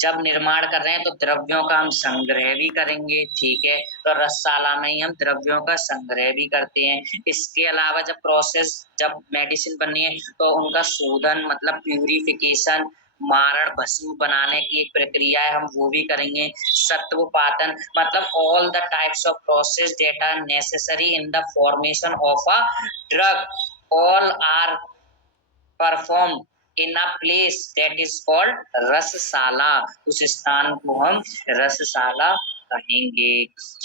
जब निर्माण कर रहे हैं तो द्रव्यों का हम संग्रह भी करेंगे, ठीक है? तो रसशाला में ही हम द्रव्यों का संग्रह भी करते हैं। इसके अलावा जब मेडिसिन बननी है तो उनका शोधन मतलब प्यूरिफिकेशन, मारण, भस्म बनाने की एक प्रक्रिया है, हम वो भी करेंगे। सत्वपातन मतलब all the types of process that are necessary in the formation of a drug, all are perform in a place that is called रसशाला। उस स्थान को हम रसशाला कहेंगे।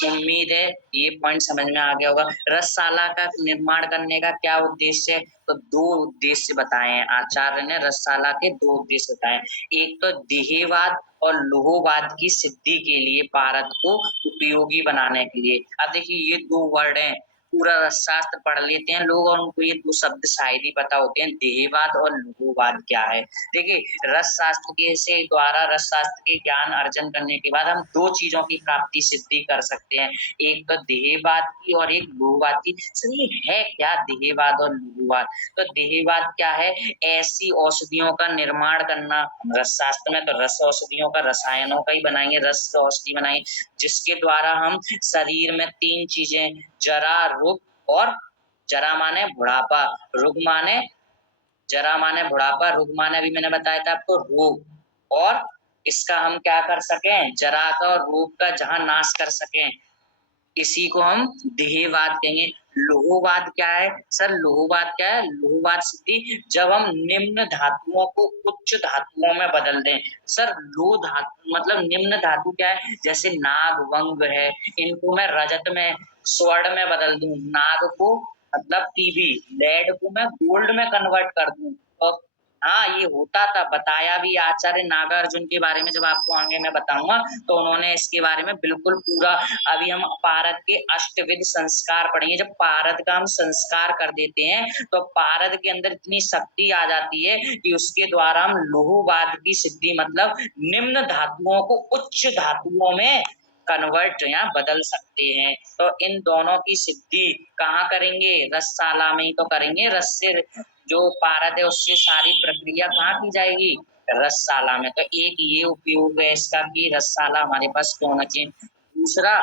उम्मीद है ये पॉइंट समझ में आ गया होगा। रसशाला का निर्माण करने का क्या उद्देश्य है? तो दो उद्देश्य बताए हैं आचार्य ने, रसशाला के दो उद्देश्य बताए हैं। एक तो देहवाद और लोहवाद की सिद्धि के लिए पारद को उपयोगी बनाने के लिए। अब देखिए ये दो वर्ड हैं, पूरा शास्त्र पढ़ लेते हैं लोग और उनको ये दो शब्द शायद ही पता होते हैं, देहवाद और लघुवाद क्या है। देखिए रस शास्त्र के से द्वारा रस शास्त्र के ज्ञान अर्जन करने के बाद हम दो चीजों की प्राप्ति सिद्धि कर सकते हैं, एक तो देहवाद की और एक लघुवाद की। सर ये है क्या देहवाद और लघुवाद? तो देहवाद क्या है? ऐसी औषधियों का निर्माण करना, रस शास्त्र में तो रस औषधियों का, रसायनों का ही बनाएंगे, रस औषधि बनाएंगे, जिसके द्वारा हम शरीर में तीन चीजें, जरा, रुग और जरा माने बुढ़ापा, रुग माने जरा माने बुढ़ापा, रुग माने अभी मैंने बताया था आपको रोग, और इसका हम क्या कर सकें? जरा का और रोग का जहां नाश कर सकें, इसी को हम देहवाद कहेंगे। लोहवाद क्या है? सर लोहवाद क्या है? लोहवाद सिद्धि जब हम निम्न धातुओं को उच्च धातुओं में बदल दें। सर लो धातु मतलब निम्न धातु क्या है? जैसे नाग, वंग है, इनको मैं रजत में, स्वर्ण में बदल दूं, नाग को मतलब टीबी, लेड को मैं गोल्ड में कन्वर्ट कर दूं। और हाँ, ये होता था, बताया भी आचार्य नागार्जुन के बारे में, जब आपको आगे मैं बताऊंगा तो उन्होंने इसके बारे में बिल्कुल पूरा। अभी हम पारद के अष्टविध संस्कार पढ़ेंगे, जब पारद का हम संस्कार कर देते हैं तो पारद के अंदर इतनी शक्ति आ जाती है कि उसके द्वारा हम लोहवाद की सिद्धि मतलब निम्न धातुओं को उच्च धातुओं में कन्वर्ट या बदल सकते हैं। तो इन दोनों की सिद्धि कहाँ करेंगे? रसशाला में ही तो करेंगे। रस से जो पारद है उससे सारी प्रक्रिया कहाँ की जाएगी? रसशाला में। तो एक ये उपयोग है इसका कि रसशाला हमारे पास क्यों होना चाहिए। दूसरा,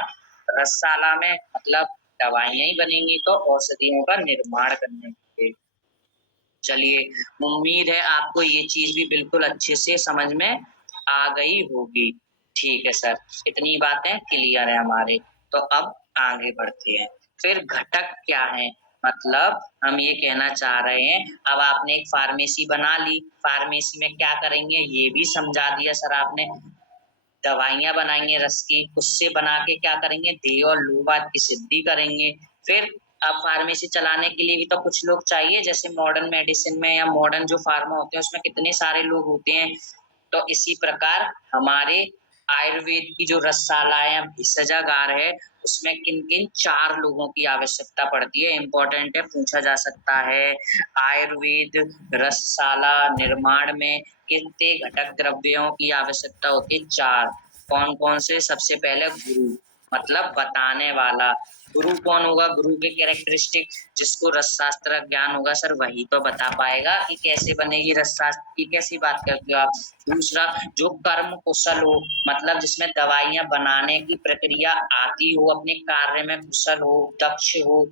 रसशाला में मतलब दवाइयां ही बनेंगी तो औषधियों का निर्माण करने के लिए। चलिए, उम्मीद है आपको ये चीज भी बिल्कुल अच्छे से समझ में आ गई होगी। ठीक है सर, इतनी बातें क्लियर है हमारे। तो अब आगे बढ़ते हैं। फिर घटक क्या है? मतलब हम ये कहना चाह रहे हैं, अब आपने एक फार्मेसी बना ली, फार्मेसी में क्या करेंगे ये भी समझा दिया सर आपने। दवाइयाँ बनाएँगे रस की, उससे बना के क्या करेंगे? देह और लूवाद की सिद्धि करेंगे। फिर अब फार्मेसी चलाने के लिए भी तो कुछ लोग चाहिए, जैसे मॉडर्न मेडिसिन में या मॉडर्न जो फार्मा होते हैं उसमें कितने सारे लोग होते हैं। तो इसी प्रकार हमारे आयुर्वेद की जो रसशाला या भेषजागार है, उसमें किन-किन 4 लोगों की आवश्यकता पड़ती है, इम्पोर्टेंट है, पूछा जा सकता है। आयुर्वेद रसशाला निर्माण में कितने घटक द्रव्यों की आवश्यकता होती है? 4। कौन-कौन से? सबसे पहले गुरु, मतलब बताने वाला। गुरु कौन होगा? गुरु के कैरेक्टरिस्टिक, जिसको रसशास्त्र ज्ञान होगा सर वही तो बता पाएगा कि कैसे बनेगी रसशास्त्र की, कैसी बात करते हो आप। दूसरा, जो कर्म कुशल हो, मतलब जिसमें दवाइयाँ बनाने की प्रक्रिया आती हो, अपने कार्य में कुशल हो, दक्ष हो,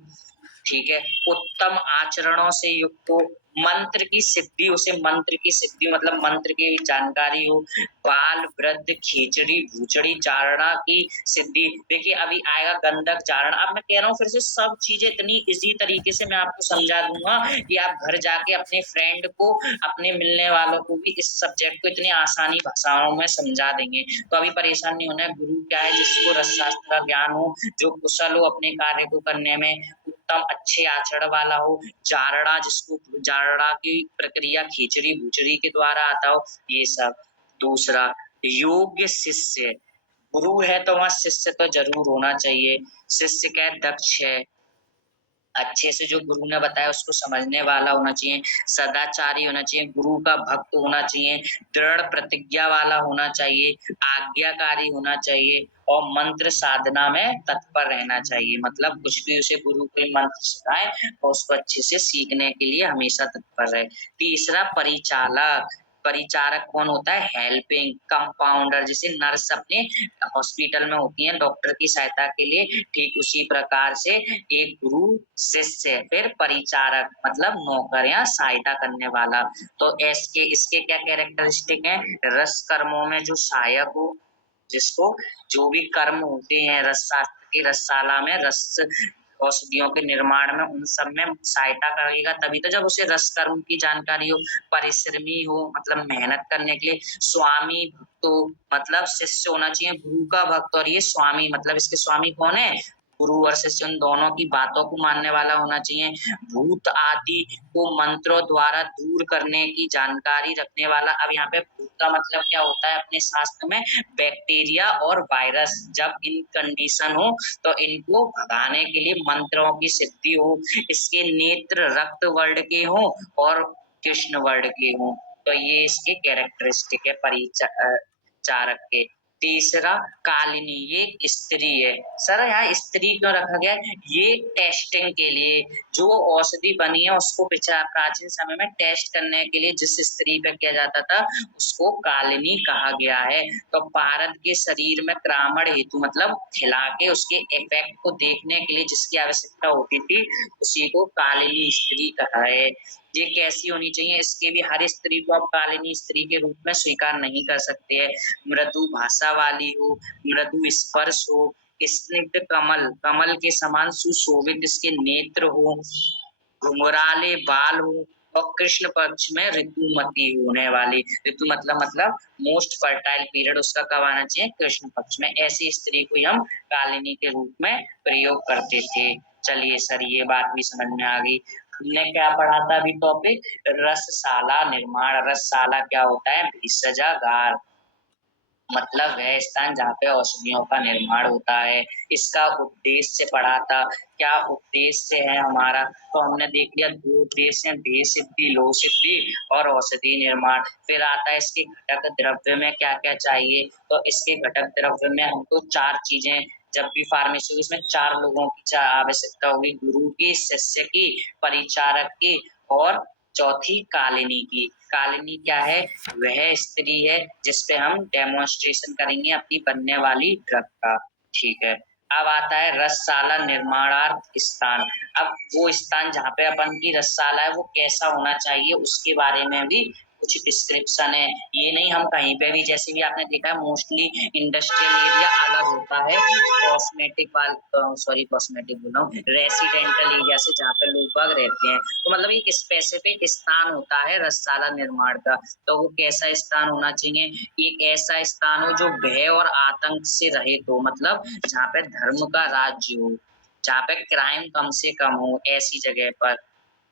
ठीक है? उत्तम आचरणों से युक्त हो, मंत्र की सिद्धि, उसे मंत्र की सिद्धि मतलब मंत्र की जानकारी हो, बाल, वृद्ध, खींचड़ी, भूचड़ी चारणा की सिद्धि। देखिए अभी आएगा गंधक चारण। अब मैं कह रहा हूँ फिर से सब चीजें इतनी इजी तरीके से मैं आपको समझा दूंगा कि आप घर जाके अपने फ्रेंड को, अपने मिलने वालों को भी इस सब्जेक्ट को इतनी आसानी भाषाओं में समझा देंगे। तो अभी परेशान नहीं होना है। गुरु क्या है? जिसको रसशास्त्र का ज्ञान हो, जो कुशल हो अपने कार्य को करने में, उत्तम अच्छे आचरण वाला हो, जारड़ा जिसको जारड़ा की प्रक्रिया खिचड़ी भुचड़ी के द्वारा आता हो, ये सब। दूसरा, योग्य शिष्य, गुरु है तो वहाँ शिष्य तो जरूर होना चाहिए। शिष्य क्या है, दक्ष है, अच्छे से जो गुरु ने बताया उसको समझने वाला होना चाहिए, सदाचारी होना चाहिए, गुरु का भक्त होना चाहिए, दृढ़ प्रतिज्ञा वाला होना चाहिए, आज्ञाकारी होना चाहिए और मंत्र साधना में तत्पर रहना चाहिए। मतलब कुछ भी उसे गुरु कोई मंत्र सिखाए और उसको अच्छे से सीखने के लिए हमेशा तत्पर रहे। तीसरा, परिचालक, परिचारक कौन होता है, हेल्पिंग कंपाउंडर, जैसे नर्स अपने हॉस्पिटल में होती हैं डॉक्टर की सहायता के लिए, ठीक उसी प्रकार से एक गुरु, शिष्य, फिर परिचारक मतलब नौकर या सहायता करने वाला। तो इसके इसके क्या कैरेक्टरिस्टिक है, रस कर्मों में जो सहायक हो, जिसको जो भी कर्म होते हैं रस शास्त्र की रसशाला में, रस औषधियों के निर्माण में, उन सब में सहायता करेगा, तभी तो जब उसे रस कर्म की जानकारी हो। परिश्रमी हो मतलब मेहनत करने के लिए। स्वामी तो मतलब शिष्य होना चाहिए गुरु का भक्त, और ये स्वामी मतलब इसके स्वामी कौन है, गुरु और शिष्य, उन दोनों की बातों को मानने वाला होना चाहिए। भूत आदि को मंत्रों द्वारा दूर करने की जानकारी रखने वाला। अब यहाँ पे भूत का मतलब क्या होता है अपने शास्त्र में, बैक्टीरिया और वायरस, जब इन कंडीशन हो तो इनको भगाने के लिए मंत्रों की सिद्धि हो। इसके नेत्र रक्त वर्ण के हो और कृष्ण वर्ण के हो। तो ये इसके कैरेक्टरिस्टिक है परिचारक के। तीसरा, कालिनी, ये स्त्री है। सर यहाँ स्त्री क्यों रखा गया है, ये टेस्टिंग के लिए, जो औषधि बनी है उसको प्राचीन समय में टेस्ट करने के लिए जिस स्त्री पे किया जाता था उसको कालिनी कहा गया है। तो पारद के शरीर में क्रामण हेतु मतलब खिला के उसके इफेक्ट को देखने के लिए जिसकी आवश्यकता होती थी उसी को कालिनी स्त्री कहा है। ये कैसी होनी चाहिए, इसके भी हर स्त्री को आप कालिनी स्त्री के रूप में स्वीकार नहीं कर सकते हैं। मृदु भाषा वाली हो, मृदु स्पर्श हो, स्निग्ध कमल, कमल के समान सुशोभित इसके नेत्र हो, घुंघराले बाल हो और कृष्ण पक्ष में ऋतुमती होने वाली। ऋतु मतलब मोस्ट फर्टाइल पीरियड उसका कब आना चाहिए, कृष्ण पक्ष में। ऐसी स्त्री को हम कालिनी के रूप में प्रयोग करते थे। चलिए सर ये बात भी समझ में आ गई। हमने क्या पढ़ा था अभी टॉपिक, रसशाला निर्माण। रसशाला क्या होता है, भेषजागार, मतलब वह स्थान जहाँ पे औषधियों का निर्माण होता है। इसका उद्देश्य पढ़ा था, क्या उद्देश्य है हमारा, तो हमने देख लिया दो उद्देश्य हैं, भेष सिद्धि, लोक सिद्धि और औषधि निर्माण। फिर आता है इसके घटक द्रव्य में क्या क्या चाहिए, तो इसके घटक द्रव्य में हमको चार चीजें, जब भी फार्मेसी होगी इसमें चार लोगों की आवश्यकता होगी, गुरु की, शिष्य की, परिचारक की और चौथी कालिनी की। कालिनी क्या है, वह स्त्री है जिसपे हम डेमोन्स्ट्रेशन करेंगे अपनी बनने वाली ड्रग का। ठीक है, अब आता है रसशाला निर्माणार्थ स्थान। अब वो स्थान जहाँ पे अपन की रसशाला है वो कैसा होना चाहिए उसके बारे में भी कुछ डिस्क्रिप्शन है। ये नहीं हम कहीं पे भी, जैसे भी आपने देखा है मोस्टली इंडस्ट्रियल एरिया अलग होता है कॉस्मेटिक सॉरी कॉस्मेटिक बोल रहा हूँ, रेसिडेंटल एरिया से जहाँ पे लोग बाग रहते हैं। तो मतलब एक स्पेसिफिक स्थान होता है रसशाला निर्माण का, तो वो कैसा स्थान होना चाहिए, एक ऐसा स्थान हो जो भय और आतंक से रहित हो, मतलब जहाँ पे धर्म का राज्य हो, जहाँ पे क्राइम कम से कम हो, ऐसी जगह पर।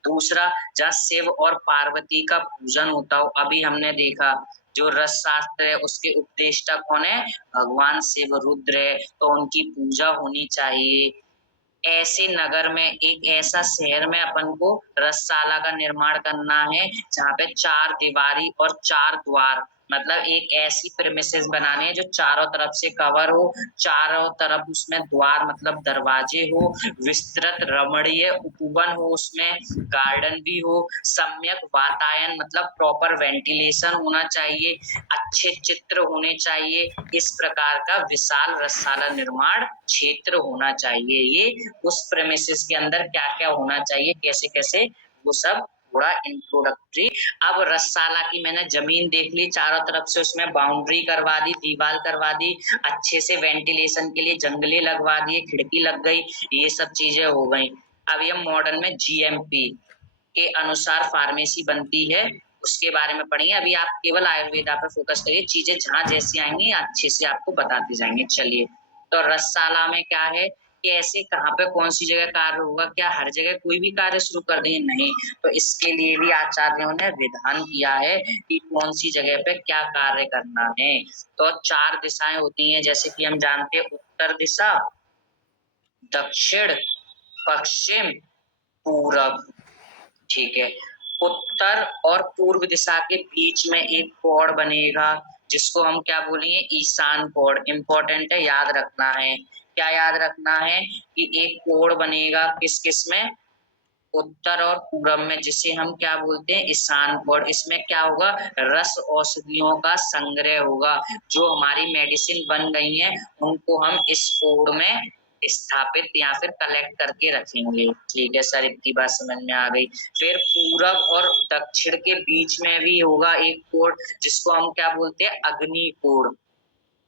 दूसरा, जहाँ शिव और पार्वती का पूजन होता हो। अभी हमने देखा जो रस शास्त्र है उसके उपदेष्टा कौन है, भगवान शिव रुद्र है, तो उनकी पूजा होनी चाहिए। ऐसे नगर में, एक ऐसा शहर में अपन को रसशाला का निर्माण करना है जहाँ पे चार दीवारी और चार द्वार, मतलब एक ऐसी प्रेमिसेस बनाने हैं जो चारों तरफ से कवर हो, चारों तरफ उसमें द्वार मतलब दरवाजे हो, विस्तृत रमणीय उपवन हो, उसमें गार्डन भी हो, सम्यक वातायन मतलब प्रॉपर वेंटिलेशन होना चाहिए, अच्छे चित्र होने चाहिए। इस प्रकार का विशाल रसशाला निर्माण क्षेत्र होना चाहिए। ये उस प्रेमिसेस के अंदर क्या क्या होना चाहिए, कैसे कैसे, वो सब थोड़ा इंट्रोडक्टरी। अब रसशाला की मैंने जमीन देख ली, चारों तरफ से उसमें बाउंड्री करवा दी, दीवार करवा दी, अच्छे से वेंटिलेशन के लिए जंगले लगवा दिए, खिड़की लग गई, ये सब चीजें हो गई। अब ये मॉडर्न में जीएमपी के अनुसार फार्मेसी बनती है, उसके बारे में पढ़िए। अभी आप केवल आयुर्वेदा पर फोकस करिए, चीजें जहां जैसी आएंगी अच्छे से आपको बताते जाएंगे। चलिए, तो रसशाला में क्या है, कैसे कहाँ पे कौन सी जगह कार्य होगा, क्या हर जगह कोई भी कार्य शुरू कर देंगे? नहीं। तो इसके लिए भी आचार्यों ने विधान किया है कि कौन सी जगह पे क्या कार्य करना है। तो 4 दिशाएं होती हैं, जैसे कि हम जानते हैं उत्तर दिशा, दक्षिण, पश्चिम, पूरब। ठीक है। उत्तर और पूर्व दिशा के बीच में एक कोण बनेगा, जिसको हम क्या बोलेंगे? ईशान कोण। इंपॉर्टेंट है, याद रखना है। क्या याद रखना है? कि एक कोण बनेगा किस किस में? उत्तर और पूरब में, जिसे हम क्या बोलते हैं? ईशान कोण। इसमें क्या होगा? रस औषधियों का संग्रह होगा। जो हमारी मेडिसिन बन गई है, उनको हम इस कोण में स्थापित या फिर कलेक्ट करके रखेंगे। ठीक है सर, इतनी बात समझ में आ गई। फिर पूरब और दक्षिण के बीच में भी होगा एक कोण, जिसको हम क्या बोलते हैं? अग्नि कोण।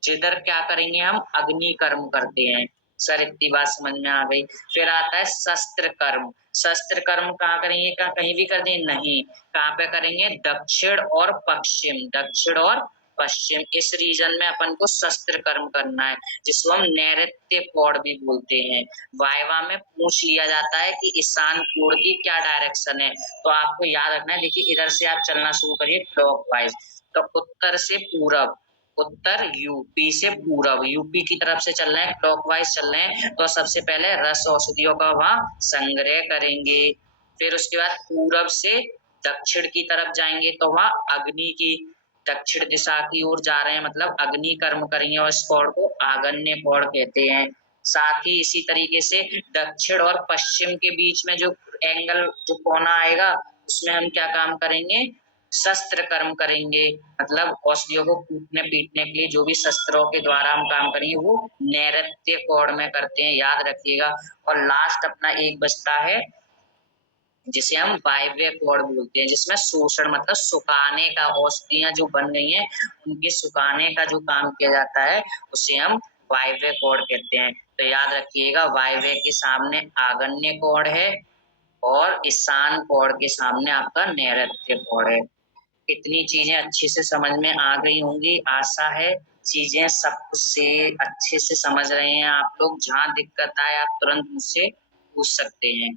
जिधर क्या करेंगे? हम अग्नि कर्म करते हैं। सर, इतनी बात समझ में आ गई। फिर आता है शस्त्र कर्म। शस्त्र कर्म कहाँ करेंगे? क्या कहीं भी कर दें? नहीं। कहाँ पे करेंगे? दक्षिण और पश्चिम। दक्षिण और पश्चिम, इस रीजन में अपन को शस्त्र कर्म करना है, जिसको हम नैऋत्य कोण भी बोलते हैं। वाइवा में पूछ लिया जाता है कि ईशान कोण की क्या डायरेक्शन है, तो आपको याद रखना है। देखिए, इधर से आप चलना शुरू करिए क्लॉकवाइज। तो उत्तर से पूरब, उत्तर यूपी से पूरब, यूपी की तरफ से चल रहे हैं, क्लॉकवाइज चल रहे हैं। तो सबसे पहले रस औषधियों का वहां संग्रह करेंगे। फिर उसके बाद पूरब से दक्षिण की तरफ जाएंगे, तो वहां अग्नि की, दक्षिण दिशा की ओर जा रहे हैं, मतलब अग्नि कर्म करेंगे, और इस कोण को आगन्य कोण कहते हैं। साथ ही इसी तरीके से दक्षिण और पश्चिम के बीच में जो एंगल, जो कोना आएगा, उसमें हम क्या काम करेंगे? शस्त्र कर्म करेंगे। मतलब औषधियों को कूटने पीटने के लिए जो भी शस्त्रों के द्वारा हम काम करेंगे, वो नैऋत्य कोण में करते हैं, याद रखिएगा। और लास्ट अपना एक बचता है, जिसे हम वायव्य कोण बोलते हैं, जिसमें शोषण मतलब सुखाने का, औषधियां जो बन गई हैं उनके सुखाने का जो काम किया जाता है, उसे हम वायव्य कोण कहते हैं। तो याद रखिएगा, वायव्य के सामने आगन्य कोण है और ईशान कोण के सामने आपका नैऋत्य कोण है। इतनी चीजें अच्छे से समझ में आ गई होंगी, आशा है। चीजें सब कुछ से अच्छे से समझ रहे हैं आप लोग। जहाँ दिक्कत आए आप तुरंत मुझसे पूछ सकते हैं।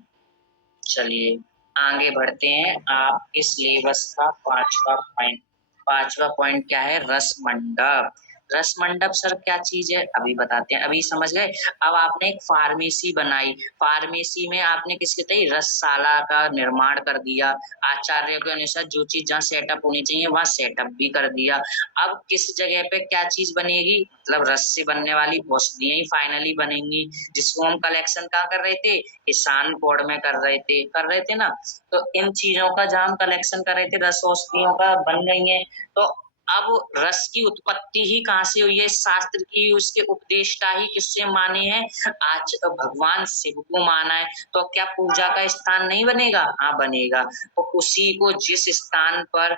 चलिए आगे बढ़ते हैं। आप इस सिलेबस का 5वां पॉइंट क्या है? रस मंडप। रस मंडप सर क्या चीज है? अभी बताते हैं। अभी समझ गए? अब आपने एक फार्मेसी बनाई, फार्मेसी में आपने किसके तय रसशाला का निर्माण कर दिया। आचार्य के अनुसार जो चीज जहाँ सेटअप होनी चाहिए वहां सेटअप भी कर दिया। अब किस जगह पे क्या चीज बनेगी? मतलब रस से बनने वाली औषधियां ही फाइनली बनेंगी, जिसको हम कलेक्शन कहाँ कर रहे थे? ईशान कोण में कर रहे थे ना। तो इन चीजों का जहाँ हम कलेक्शन कर रहे थे, रस औषधियों का बन गई है। तो अब रस की उत्पत्ति ही कहाँ से हुई है? शास्त्र की, उसके उपदेष्टा ही किससे माने हैं? आज भगवान शिव को माना है। तो क्या पूजा का स्थान नहीं बनेगा? हाँ बनेगा। तो उसी को, जिस स्थान पर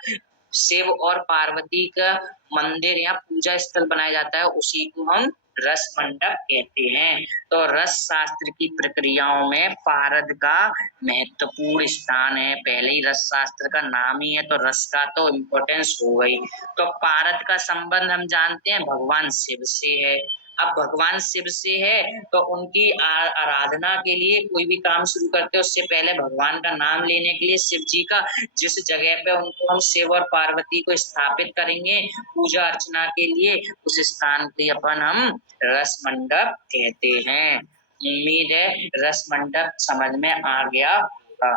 शिव और पार्वती का मंदिर या पूजा स्थल बनाया जाता है, उसी को हम रस मंडप कहते हैं। तो रस शास्त्र की प्रक्रियाओं में पारद का महत्वपूर्ण स्थान है। पहले ही रस शास्त्र का नाम ही है, तो रस का तो इम्पोर्टेंस हो गई। तो पारद का संबंध हम जानते हैं भगवान शिव से है। अब भगवान शिव से है, तो उनकी आराधना के लिए कोई भी काम शुरू करते हैं, उससे पहले भगवान का नाम लेने के लिए शिव जी का, जिस जगह पे उनको हम शिव और पार्वती को स्थापित करेंगे पूजा अर्चना के लिए, उस स्थान पे अपन हम रस मंडप कहते हैं। उम्मीद है रस मंडप समझ में आ गया होगा।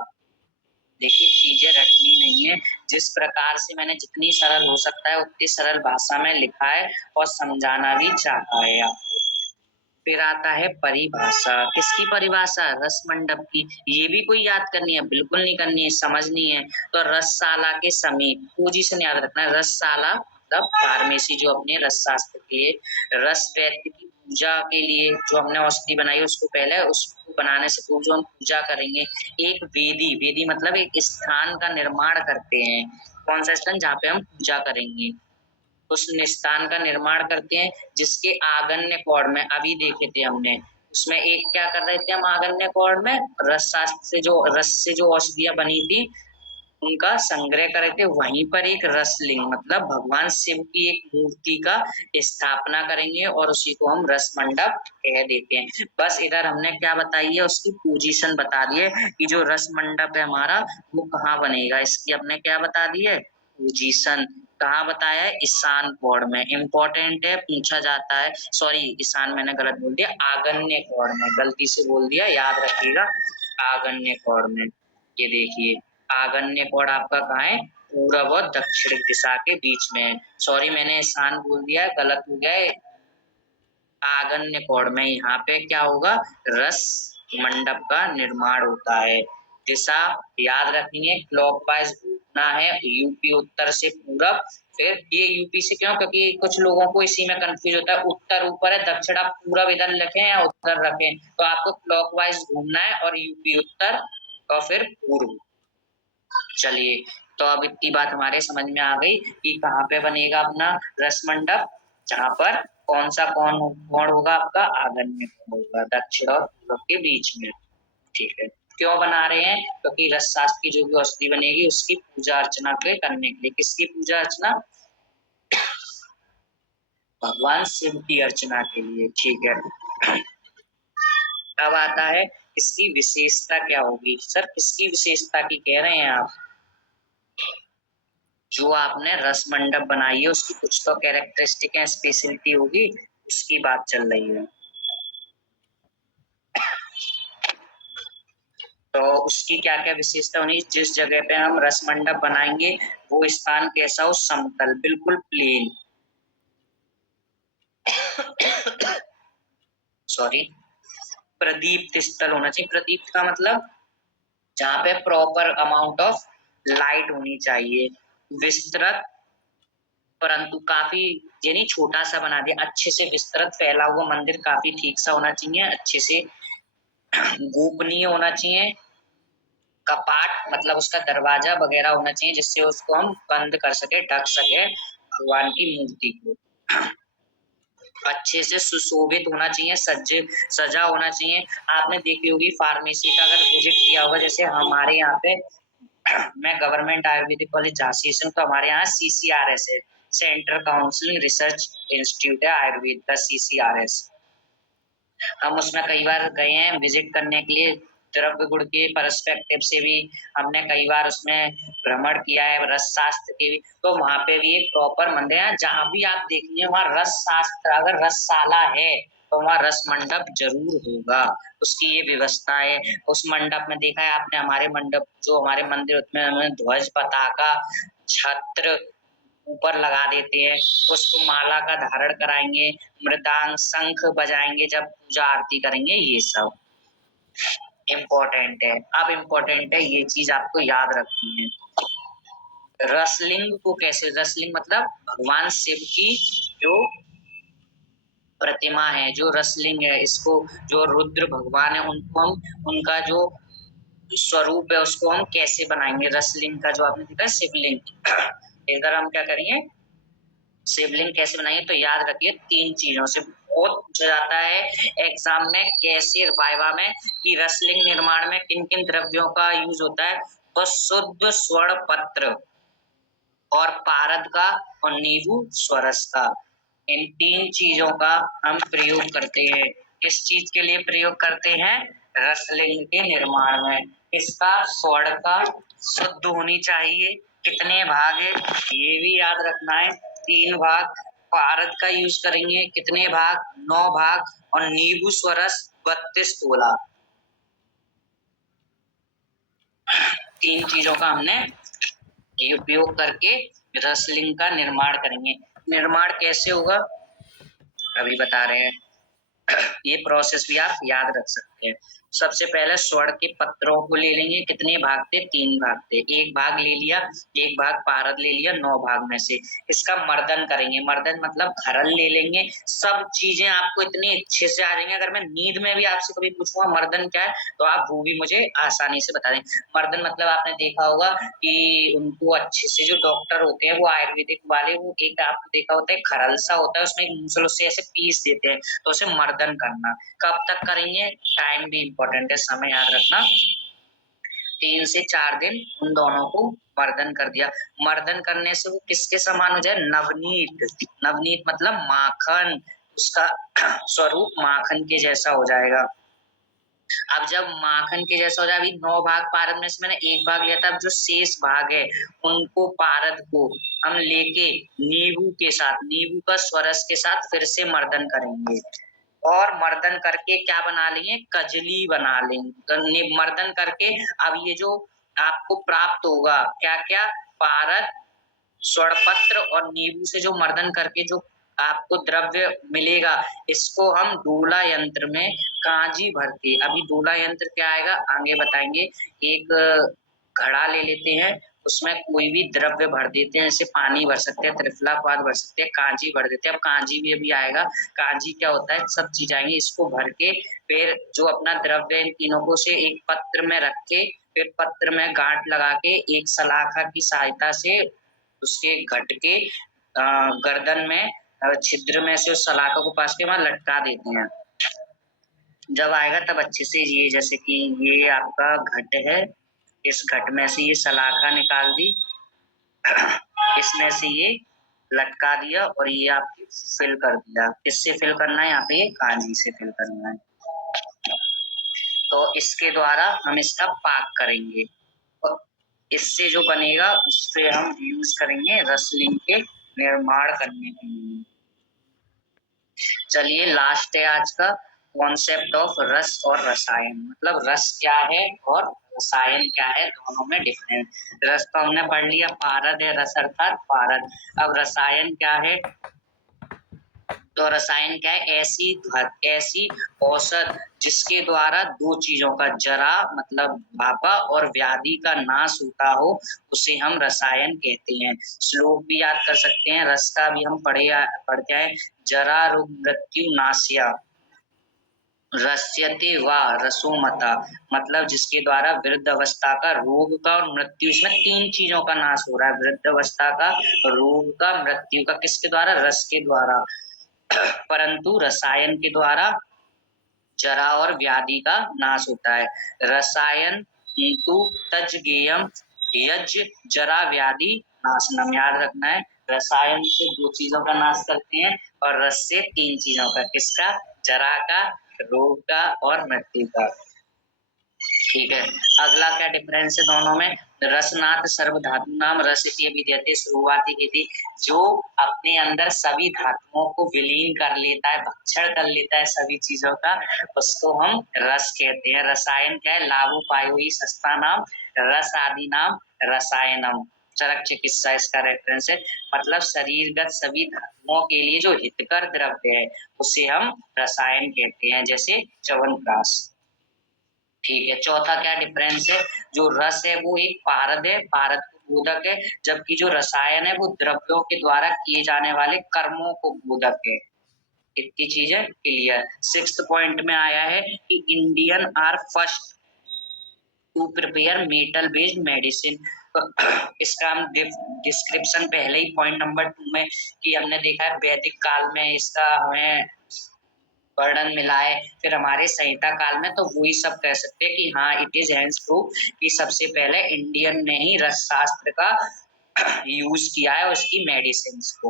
देखिए, चीजें रटनी नहीं है। जिस प्रकार से मैंने जितनी सरल हो सकता है उतनी सरल भाषा में लिखा है और समझाना भी चाहता है आपको। फिर आता है परिभाषा। किसकी परिभाषा? रस मंडप की। ये भी कोई याद करनी है? बिल्कुल नहीं करनी है, समझनी है। तो रसशाला के समीप, पोजीशन याद रखना है। रसशाला मतलब फार्मेसी, जो अपने रस शास्त्र के लिए, रस व्यक्ति की पूजा के लिए जो हमने औषधि बनाई, उसको पहले उसको बनाने से पूर्व जो हम पूजा करेंगे, एक वेदी, वेदी मतलब एक स्थान का निर्माण करते हैं। कौन सा स्थान? जहाँ पे हम पूजा करेंगे, उस स्थान का निर्माण करते हैं, जिसके आगन्य कोण में अभी देखे थे हमने, उसमें एक क्या कर रहे थे हम? आगन्य कोण में रस शास्त्र से, जो रस से जो औषधियां बनी थी, उनका संग्रह करे थे, वहीं पर एक रसलिंग मतलब भगवान शिव की एक मूर्ति का स्थापना करेंगे और उसी को हम रस मंडप कह देते हैं। बस इधर हमने क्या बताई है, उसकी पोजीशन बता दी है कि जो रस मंडप है हमारा वो कहाँ बनेगा, इसकी हमने क्या बता दी है पोजीशन। कहाँ बताया है, ईशान कोण में। इंपॉर्टेंट है, पूछा जाता है। सॉरी, ईशान मैंने गलत बोल दिया, आग्नेय कोण में गलती से बोल दिया, याद रखिएगा आग्नेय कोण में। ये देखिए आग्नेय कोण आपका कहाँ है, पूरब और दक्षिण दिशा के बीच में है। सॉरी मैंने ईशान बोल दिया है, गलत हो गया है, आग्नेय कोण में। यहाँ पे क्या होगा, रस मंडप का निर्माण होता है। दिशा याद रखेंगे, क्लॉकवाइज घूमना है, यूपी उत्तर से पूरब। फिर ये यूपी से क्यों, क्योंकि कुछ लोगों को इसी में कंफ्यूज होता है, उत्तर ऊपर है, दक्षिण आप पूरब इधर रखें या उत्तर रखें, तो आपको क्लॉकवाइज घूमना है और यूपी उत्तर और फिर पूर्व। चलिए, तो अब इतनी बात हमारे समझ में आ गई कि कहाँ पे बनेगा अपना रस मंडप, जहाँ पर कौन सा कौन कोण होगा आपका, आग्नेय कोण होगा, दक्षिण और पूर्व के बीच में। ठीक है, क्यों बना रहे हैं, क्योंकि रस शास्त्र की जो भी औषधि बनेगी उसकी पूजा अर्चना के करने के लिए। किसकी पूजा अर्चना, भगवान शिव की अर्चना के लिए। ठीक है, अब आता है इसकी विशेषता क्या होगी। सर किसकी विशेषता की कह रहे हैं आप, जो आपने रस मंडप बनाई है उसकी कुछ तो कैरेक्टरिस्टिक है, स्पेशलिटी होगी, उसकी बात चल रही है। तो उसकी क्या क्या विशेषता होनी, जिस जगह पे हम रस मंडप बनाएंगे वो स्थान कैसा हो, समतल, बिल्कुल प्लेन। सॉरी, प्रदीप्त स्थल होना चाहिए। प्रदीप्त का मतलब जहाँ पे प्रॉपर अमाउंट ऑफ लाइट होनी चाहिए। विस्तृत, परंतु काफी यानी छोटा सा बना दिया, अच्छे से विस्तृत फैला हुआ मंदिर काफी ठीक सा होना चाहिए, अच्छे से गोपनीय होना चाहिए। कपाट मतलब उसका दरवाजा वगैरह होना चाहिए जिससे उसको हम बंद कर सके, ढक सके भगवान की मूर्ति को। अच्छे से सुशोभित होना चाहिए, सजा होना चाहिए। आपने देखी होगी फार्मेसी का अगर विजिट किया होगा, जैसे हमारे यहाँ पे मैं गवर्नमेंट आयुर्वेदिक कॉलेज झांसी से हूँ, तो हमारे यहाँ CCRS है, सेंट्रल काउंसलिंग रिसर्च इंस्टीट्यूट है आयुर्वेद का, CCRS। हम उसमें कई बार गए हैं विजिट करने के लिए, द्रव्य गुण के पर्सपेक्टिव से भी हमने कई बार उसमें भ्रमण किया है, रस शास्त्र के भी। तो वहां पे भी एक प्रॉपर मंदिर है, जहां भी आप देखेंगे वहां रस शास्त्र, अगर रसशाला है तो वहां रस मंडप जरूर होगा, उसकी ये व्यवस्था है। उस मंडप में देखा है आपने, हमारे मंडप जो हमारे मंदिर उसमें हमें ध्वज पताका छत्र ऊपर लगा देते हैं, पुष्प माला का धारण कराएंगे, मृदांग शंख बजाएंगे जब पूजा आरती करेंगे, ये सब इम्पोर्टेंट है। अब इम्पोर्टेंट है ये चीज आपको याद रखनी है, रसलिंग को कैसे, रसलिंग मतलब भगवान शिव की जो प्रतिमा है, जो रसलिंग है, इसको जो रुद्र भगवान है उनको हम उनका जो स्वरूप है उसको हम कैसे बनाएंगे, रसलिंग का जो आपने देखा शिवलिंग। इधर हम क्या करेंगे, शिवलिंग कैसे बनाएंगे, तो याद रखिए तीन चीजों से बहुत पूछा जाता है एग्जाम में, कैसे वाइवा में, कि रसलिंग निर्माण में किन किन द्रव्यों का यूज होता है, तो शुद्ध स्वर्ण पत्र और पारद का और नींबू स्वरस का, इन तीन चीजों का हम प्रयोग करते हैं। किस चीज के लिए प्रयोग करते हैं, रसलिंग के निर्माण में। इसका स्वर्ण का शुद्ध होनी चाहिए, कितने भाग है ये भी याद रखना है, 3 भाग। पारद का यूज करेंगे कितने भाग, 9 भाग। और नींबू स्वरस 32 तोला। 3 चीजों का हमने उपयोग करके रसलिंग का निर्माण करेंगे। निर्माण कैसे होगा अभी बता रहे हैं, ये प्रोसेस भी आप याद रख सकते हैं। सबसे पहले स्वर्ण के पत्रों को ले लेंगे, कितने भाग थे, 3 भाग थे, 1 भाग ले लिया, 1 भाग पारद ले लिया, 9 भाग में से इसका मर्दन करेंगे। मर्दन मतलब खरल ले लेंगे। सब चीजें आपको इतनी अच्छे से आ जाएंगे, अगर मैं नींद में भी आपसे कभी पूछूंगा मर्दन क्या है तो आप वो भी मुझे आसानी से बता देंगे। मर्दन मतलब आपने देखा होगा कि उनको अच्छे से जो डॉक्टर होते हैं वो आयुर्वेदिक वाले, वो एक आपने देखा होता है खरल सा होता है, उसमें एक मूसल से ऐसे पीस देते हैं, तो उसे मर्दन करना। कब तक करेंगे, टाइम भी इंपॉर्टेंट है, समय याद रखना। 3 से 4 दिन उन दोनों को मर्दन कर दिया। मर्दन करने से वो किसके समान हो जाए? नवनीत। नवनीत मतलब माखन, उसका स्वरूप माखन के जैसा हो जाएगा। अब जब माखन के जैसा हो जाए, अभी 9 भाग पारद में से मैंने 1 भाग लिया था, अब जो शेष भाग है उनको पारद को हम लेके नींबू के साथ, नींबू का स्वरस के साथ फिर से मर्दन करेंगे और मर्दन करके क्या बना लेंगे? कजली बना लेंगे। मर्दन करके अब ये जो आपको प्राप्त होगा क्या क्या? पारद, स्वरपत्र और नींबू से जो मर्दन करके जो आपको द्रव्य मिलेगा, इसको हम डोला यंत्र में कांजी भर के, अभी डोला यंत्र क्या आएगा आगे बताएंगे। एक घड़ा ले लेते हैं, उसमें कोई भी द्रव्य भर देते हैं, जैसे पानी भर सकते हैं, त्रिफला पाद भर सकते हैं, कांजी भर देते हैं। अब कांजी भी अभी आएगा। कांजी क्या होता है? सब चीज आएंगी, इसको भर के फिर जो अपना द्रव्य इन तीनों को से एक पत्र में रख के, फिर पत्र में गांठ लगा के एक सलाखा की सहायता से उसके घट के गर्दन में छिद्र में से उस सलाखा को पास के वहां लटका देते हैं। जब आएगा तब अच्छे से ये, जैसे कि ये आपका घट है, इस घट में से ये सलाखा निकाल दी, इसमें से ये लटका दिया और ये आपकी फिल कर दिया। किससे फिल करना है? यहाँ पे कांजी से फिल करना है। तो इसके द्वारा हम इसका पाक करेंगे और इससे जो बनेगा उससे हम यूज करेंगे रसलिंग के निर्माण करने के लिए। चलिए लास्ट है आज का कॉन्सेप्ट ऑफ रस और रसायन, मतलब रस क्या है और रसायन क्या है, दोनों में डिफरेंस। रस तो हमने पढ़ लिया, पारद है रस अर्थात पारद। अब रसायन क्या है? तो रसायन क्या है? ऐसी औषध जिसके द्वारा दो चीजों का, जरा मतलब बुढ़ापा और व्याधि का नाश होता हो, उसे हम रसायन कहते हैं। श्लोक भी याद कर सकते हैं, रस का भी हम पढ़ते हैं। जरा रोग मृत्यु नाश्या रस्यते व रसोमता, मतलब जिसके द्वारा वृद्ध अवस्था का, रोग का और मृत्यु, इसमें 3 चीजों का नाश हो रहा है। वृद्ध अवस्था का, रोग का, मृत्यु का, किसके द्वारा? रस के द्वारा। परंतु रसायन के द्वारा जरा और व्याधि का नाश होता है। रसायन किंतु तज गेयम यज्ञ जरा व्याधि नाशनम, याद रखना है। रसायन से 2 चीजों का नाश करते हैं और रस से 3 चीजों का। किसका? जरा का, रोग का और मृत्यु का। ठीक है, अगला क्या डिफरेंस है दोनों में? रसनाथ सर्व धातु नाम रस विद्यते शुरुआती की थी, जो अपने अंदर सभी धातुओं को विलीन कर लेता है, भक्षण कर लेता है सभी चीजों का, उसको हम रस कहते हैं। रसायन क्या है? लाभु पायो ही सस्ता नाम रस आदि नाम रसायनम। चरक चिकित्सा इसका रेफरेंस है, मतलब शरीरगत सभी धातुओं के लिए जो हितकर द्रव्य है उसे हम रसायन कहते हैं, जैसे च्यवनप्राश। ठीक है, चौथा क्या डिफरेंस है? जो रस है वो एक पारद है, पारद को बोधक है, जबकि जो रसायन है वो द्रव्यों के द्वारा किए जाने वाले कर्मों को बोधक है। इतनी चीजें क्लियर। 6th पॉइंट में आया है कि Indian are first to prepare metal based medicine. इसका हम डिस्क्रिप्शन पहले ही पॉइंट नंबर 2 में कि हमने देखा है वैदिक काल में इसका हमें वर्णन मिला है, फिर हमारे संहिता काल में, तो वही सब कह सकते हैं कि हाँ इट इज हैंड्स प्रूफ कि सबसे पहले इंडियन ने ही रस शास्त्र का यूज किया है उसकी मेडिसिन को।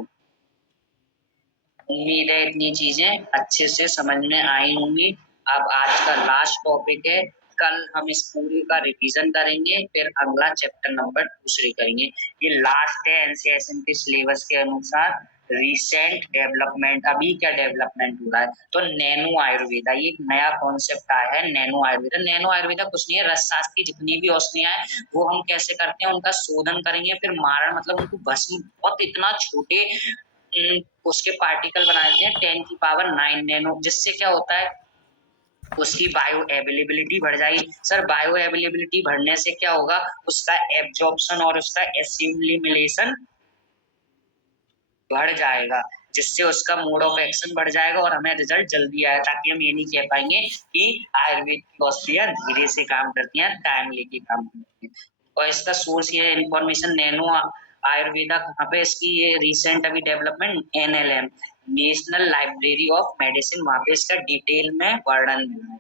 उम्मीद है इतनी चीजें अच्छे से समझ में आई होंगी। अब आज का लास्ट टॉपिक है, कल हम इस पूरी का रिवीजन करेंगे, फिर अगला चैप्टर नंबर 2 करेंगे। ये लास्ट है एनसीईआरटी के सिलेबस के अनुसार। रिसेंट डेवलपमेंट, अभी क्या डेवलपमेंट हो रहा है, तो नैनो आयुर्वेदा, ये एक नया कॉन्सेप्ट आया है नैनो आयुर्वेदा। नैनो आयुर्वेदा कुछ नहीं है, रस शास्त्र की जितनी भी औषधियां हैं वो हम कैसे करते हैं, उनका शोधन करेंगे, फिर मारण मतलब उनको भस्म, बहुत इतना छोटे उसके पार्टिकल बना देते हैं 10⁹ नैनो, जिससे क्या होता है उसकी बायो अवेलेबिलिटी बढ़ जाएगी। सर बायो अवेलेबिलिटी बढ़ने से क्या होगा? उसका एब्जॉर्प्शन और उसका एसिमिलेशन बढ़ जाएगा, जिससे उसका मोड ऑफ एक्शन बढ़ जाएगा और हमें रिजल्ट जल्दी आए, ताकि हम ये नहीं कह पाएंगे कि आयुर्वेद की औषधियां धीरे से काम करती हैं, टाइम लेके काम करती हैं। और इसका सोर्स ये इंफॉर्मेशन नैनो आयुर्वेदा कहाँ पे, इसकी ये रिसेंट अभी development NLM national library of medicine, वहां पे इसका डिटेल में वर्णन मिला है।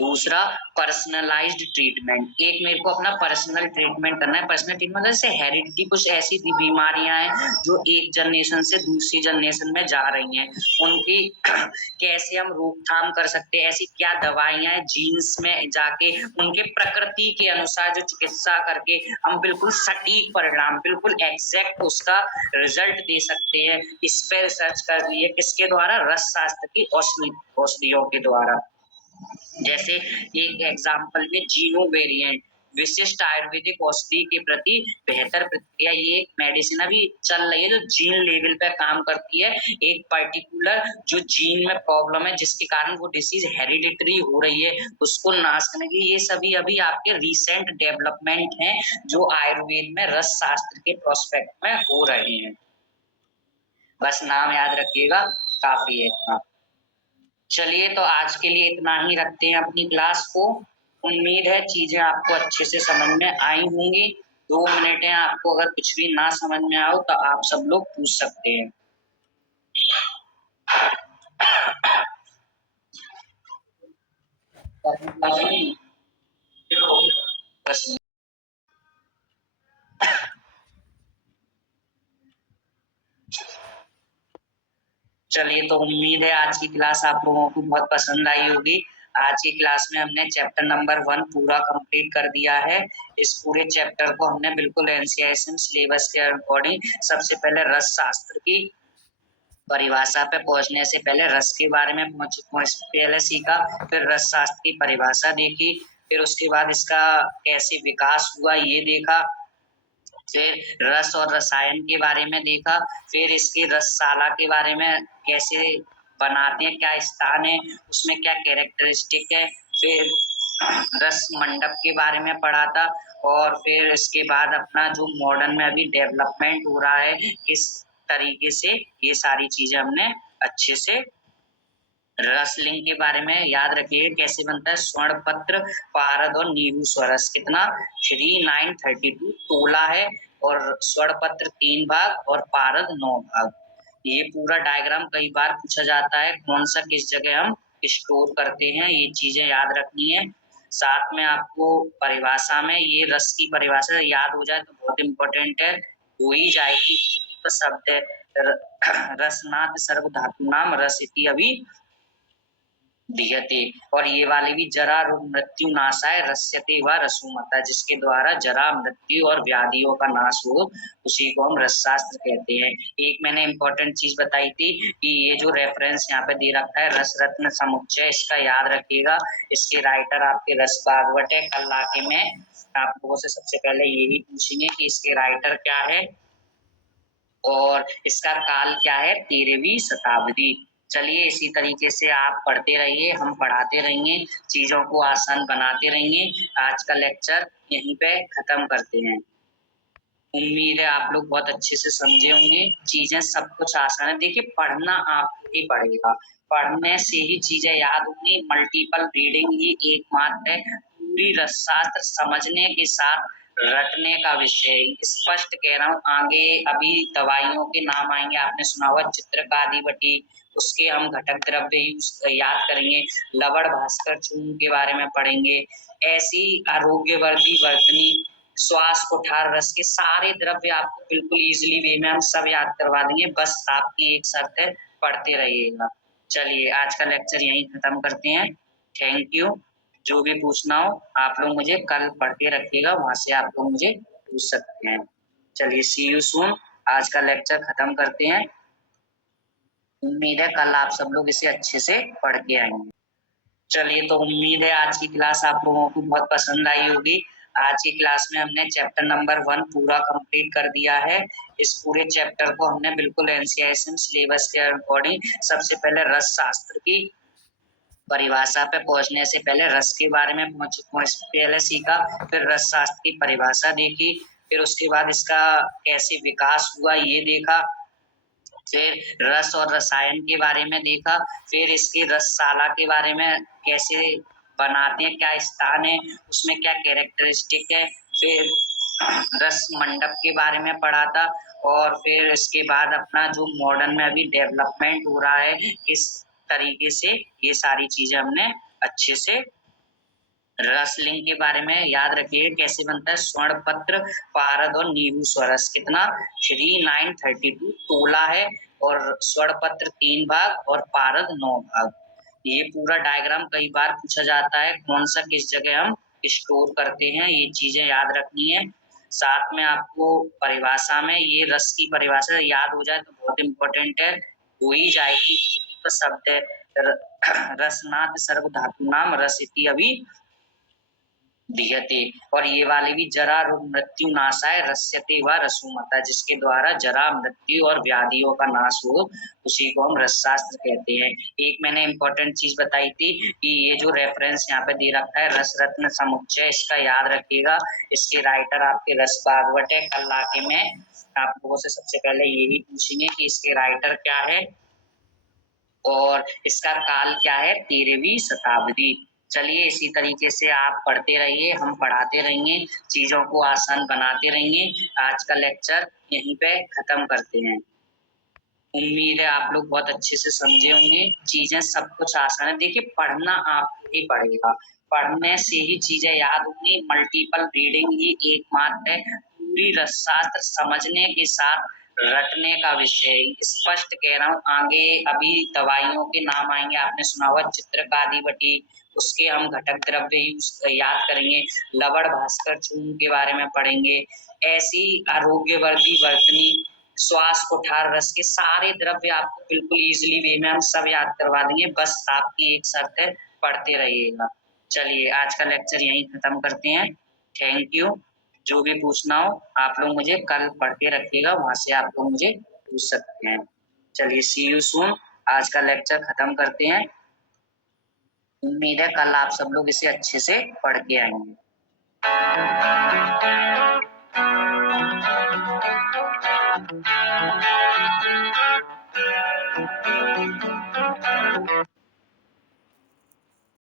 दूसरा पर्सनलाइज्ड ट्रीटमेंट, एक मेरे को अपना पर्सनल ट्रीटमेंट करना है। पर्सनल ट्रीटमेंट जैसे हेरिडिटी, कुछ ऐसी बीमारियां हैं जो एक जनरेशन से दूसरी जनरेशन में जा रही हैं, उनकी कैसे हम रोकथाम कर सकते हैं, ऐसी क्या दवाइयां हैं जीन्स में जाके उनके प्रकृति के अनुसार जो चिकित्सा करके हम बिल्कुल सटीक परिणाम, बिल्कुल एग्जैक्ट उसका रिजल्ट दे सकते हैं। इस पे रिसर्च कर रही है किसके द्वारा? रस शास्त्र की औषधियों के द्वारा। जैसे एक एग्जाम्पल में जीनो वेरिएंट, विशिष्ट आयुर्वेदिक औषधि के प्रति बेहतर प्रतिक्रिया, ये एक मेडिसिन अभी चल रही है जो जीन लेवल पे काम करती है। एक पर्टिकुलर जो जीन में प्रॉब्लम है जिसके कारण वो डिसीज हेरिडिटरी हो रही है, उसको नाश करने की, ये सभी अभी आपके रिसेंट डेवलपमेंट हैं जो आयुर्वेद में रस शास्त्र के प्रोस्पेक्ट में हो रहे हैं। बस नाम याद रखिएगा, काफी है इतना। चलिए तो आज के लिए इतना ही रखते हैं अपनी क्लास को। उम्मीद है चीजें आपको अच्छे से समझ में आई होंगी। 2 मिनट हैं, आपको अगर कुछ भी ना समझ में आओ तो आप सब लोग पूछ सकते हैं। बस चलिए तो उम्मीद है आज की क्लास आप लोगों को बहुत पसंद आई होगी। आज की क्लास में हमने चैप्टर नंबर 1 पूरा कंप्लीट कर दिया है। इस पूरे चैप्टर को हमने बिल्कुल एनसीईआरटी सिलेबस के अकॉर्डिंग सबसे पहले रस शास्त्र की परिभाषा पे पहुंचने से पहले रस के बारे में पहले सीखा, फिर रस शास्त्र की परिभाषा देखी, फिर उसके बाद इसका कैसे विकास हुआ ये देखा, फिर रस और रसायन के बारे में देखा, फिर इसकी रसशाला के बारे में कैसे बनाते हैं, क्या स्थान है, उसमें क्या कैरेक्टरिस्टिक है, फिर रस मंडप के बारे में पढ़ा था, और फिर इसके बाद अपना जो मॉडर्न में अभी डेवलपमेंट हो रहा है किस तरीके से, ये सारी चीजें हमने अच्छे से। रसलिंग के बारे में याद रखिए कैसे बनता है, स्वर्ण पत्र, पारद और नींबू स्वरस कितना 3932 तोला है, और स्वर्ण पत्र 3 भाग और पारद 9 भाग। ये पूरा डायग्राम कई बार पूछा जाता है, कौन सा किस जगह हम स्टोर करते हैं, ये चीजें याद रखनी है। साथ में आपको परिभाषा में ये रस की परिभाषा याद हो जाए तो बहुत इंपॉर्टेंट है, हो ही जाएगी। तो शब्द है रसनाथ सर्व धातु नाम रस इति अभी दियते, और ये वाले भी जरा रोग मृत्यु नाशाय रस्यते व रसूमता, जिसके द्वारा जरा मृत्यु और व्याधियों का नाश हो उसी को हम रसशास्त्र कहते हैं। एक मैंने इंपॉर्टेंट चीज बताई थी कि ये जो रेफरेंस यहाँ पे दे रखा है रस रत्न समुच्चय, इसका याद रखिएगा। इसके राइटर आपके रस भागवत है। कल आके मैं आप लोगों से सबसे पहले यही पूछेंगे कि इसके राइटर क्या है और इसका काल क्या है, 13वीं शताब्दी। चलिए इसी तरीके से आप पढ़ते रहिए, हम पढ़ाते रहेंगे, चीजों को आसान बनाते रहेंगे। आज का लेक्चर यहीं पे खत्म करते हैं। उम्मीद है आप लोग बहुत अच्छे से समझे होंगे, चीजें सब कुछ आसान है। देखिए पढ़ना आपको ही पड़ेगा, पढ़ने से ही चीजें याद होंगी। मल्टीपल रीडिंग ही एकमात्र है पूरी रसशास्त्र समझने के साथ रटने का विषय। स्पष्ट कह रहा हूँ, आगे अभी दवाइयों के नाम आएंगे, आपने सुना होगा चित्रकादिवटी, उसके हम घटक द्रव्य याद करेंगे। लवण भास्कर चूर्ण के बारे में पढ़ेंगे। ऐसी आरोग्यवर्धी वर्तनी, श्वास कुठार रस के सारे द्रव्य आपको बिल्कुल इजीली वे में हम सब याद करवा देंगे, बस आपकी एक शर्त है, पढ़ते रहिएगा। चलिए आज का लेक्चर यहीं खत्म करते हैं। Thank you. जो भी पूछना हो आप लोग मुझे कल पढ़ के रखिएगा, वहां से आप लोग मुझे पूछ सकते हैं। चलिए सी यू सून। आज का लेक्चर खत्म करते हैं। उम्मीद है कल आप सब लोग इसे अच्छे से पढ़ के आएंगे। चलिए तो उम्मीद है आज की क्लास आप लोगों को बहुत पसंद आई होगी। आज की क्लास में हमने चैप्टर नंबर 1 पूरा कंप्लीट कर दिया है। इस पूरे चैप्टर को हमने बिल्कुल एनसीईआरटी सिलेबस के अकॉर्डिंग सबसे पहले रस शास्त्र की परिभाषा पे पहुंचने से पहले रस के बारे में पहले सीखा, फिर रस शास्त्र की परिभाषा देखी, फिर उसके बाद इसका कैसे विकास हुआ ये देखा, फिर रस और रसायन के बारे में देखा, फिर इसकी रसशाला के बारे में कैसे बनाते हैं, क्या स्थान है, उसमें क्या कैरेक्टरिस्टिक है, फिर रस मंडप के बारे में पढ़ा था, और फिर इसके बाद अपना जो मॉडर्न में अभी डेवलपमेंट हो रहा है किस तरीके से, ये सारी चीजें हमने अच्छे से रस लिंग के बारे में याद रखिए कैसे बनता है। स्वर्ण पत्र, पारद और नींबू स्वरस कितना 3932 तोला है, और स्वर्ण पत्र 3 भाग और पारद 9 भाग। ये पूरा डायग्राम कई बार पूछा जाता है, कौन सा किस जगह हम स्टोर करते हैं, ये चीजें याद रखनी है। साथ में आपको परिभाषा में ये रस की परिभाषा याद हो जाए तो बहुत इंपॉर्टेंट है, हो ही जाएगी। तो शब्द है रसनाथ सर्व धातु नाम रस इति अभी दियते, और ये वाले भी जरा रोग मृत्यु नाशाय रस्यते व रसूमता, जिसके द्वारा जरा मृत्यु और व्याधियों का नाश हो उसी को हम रसशास्त्र कहते हैं। एक मैंने इंपॉर्टेंट चीज बताई थी कि ये जो रेफरेंस यहाँ पे दे रखा है रस रत्न समुच्चय, इसका याद रखिएगा। इसके राइटर आपके रस भागवत है। कल आके मैं आप लोगों से सबसे पहले यही पूछेंगे कि इसके राइटर क्या है और इसका काल क्या है, 13वीं शताब्दी। चलिए इसी तरीके से आप पढ़ते रहिए, हम पढ़ाते रहेंगे, चीजों को आसान बनाते रहेंगे। आज का लेक्चर यहीं पे खत्म करते हैं। उम्मीद है आप लोग बहुत अच्छे से समझे होंगे, चीजें सब कुछ आसान है। देखिए पढ़ना आपको ही पड़ेगा, पढ़ने से ही चीजें याद होंगी। मल्टीपल रीडिंग ही एकमात्र है पूरी रसशास्त्र समझने के साथ रटने का विषय। स्पष्ट कह रहा हूँ, आगे अभी दवाइयों के नाम आएंगे, आपने सुना हुआ चित्रकादिवटी, उसके हम घटक द्रव्य याद करेंगे। लवण भास्कर चूर्ण के बारे में पढ़ेंगे। ऐसी आरोग्यवर्धी वर्तनी, श्वास कुठार रस के सारे द्रव्य आपको बिल्कुल इजीली वे में हम सब याद करवा देंगे। बस आपकी एक शर्त है, पढ़ते रहिएगा। चलिए आज का लेक्चर यहीं खत्म करते हैं। Thank you. जो भी पूछना हो आप लोग मुझे कल पढ़ के रखिएगा, वहां से आप लोग मुझे पूछ सकते हैं। चलिए सी यू सून। आज का लेक्चर खत्म करते हैं। उम्मीद है कल आप सब लोग इसे अच्छे से पढ़ के आएंगे।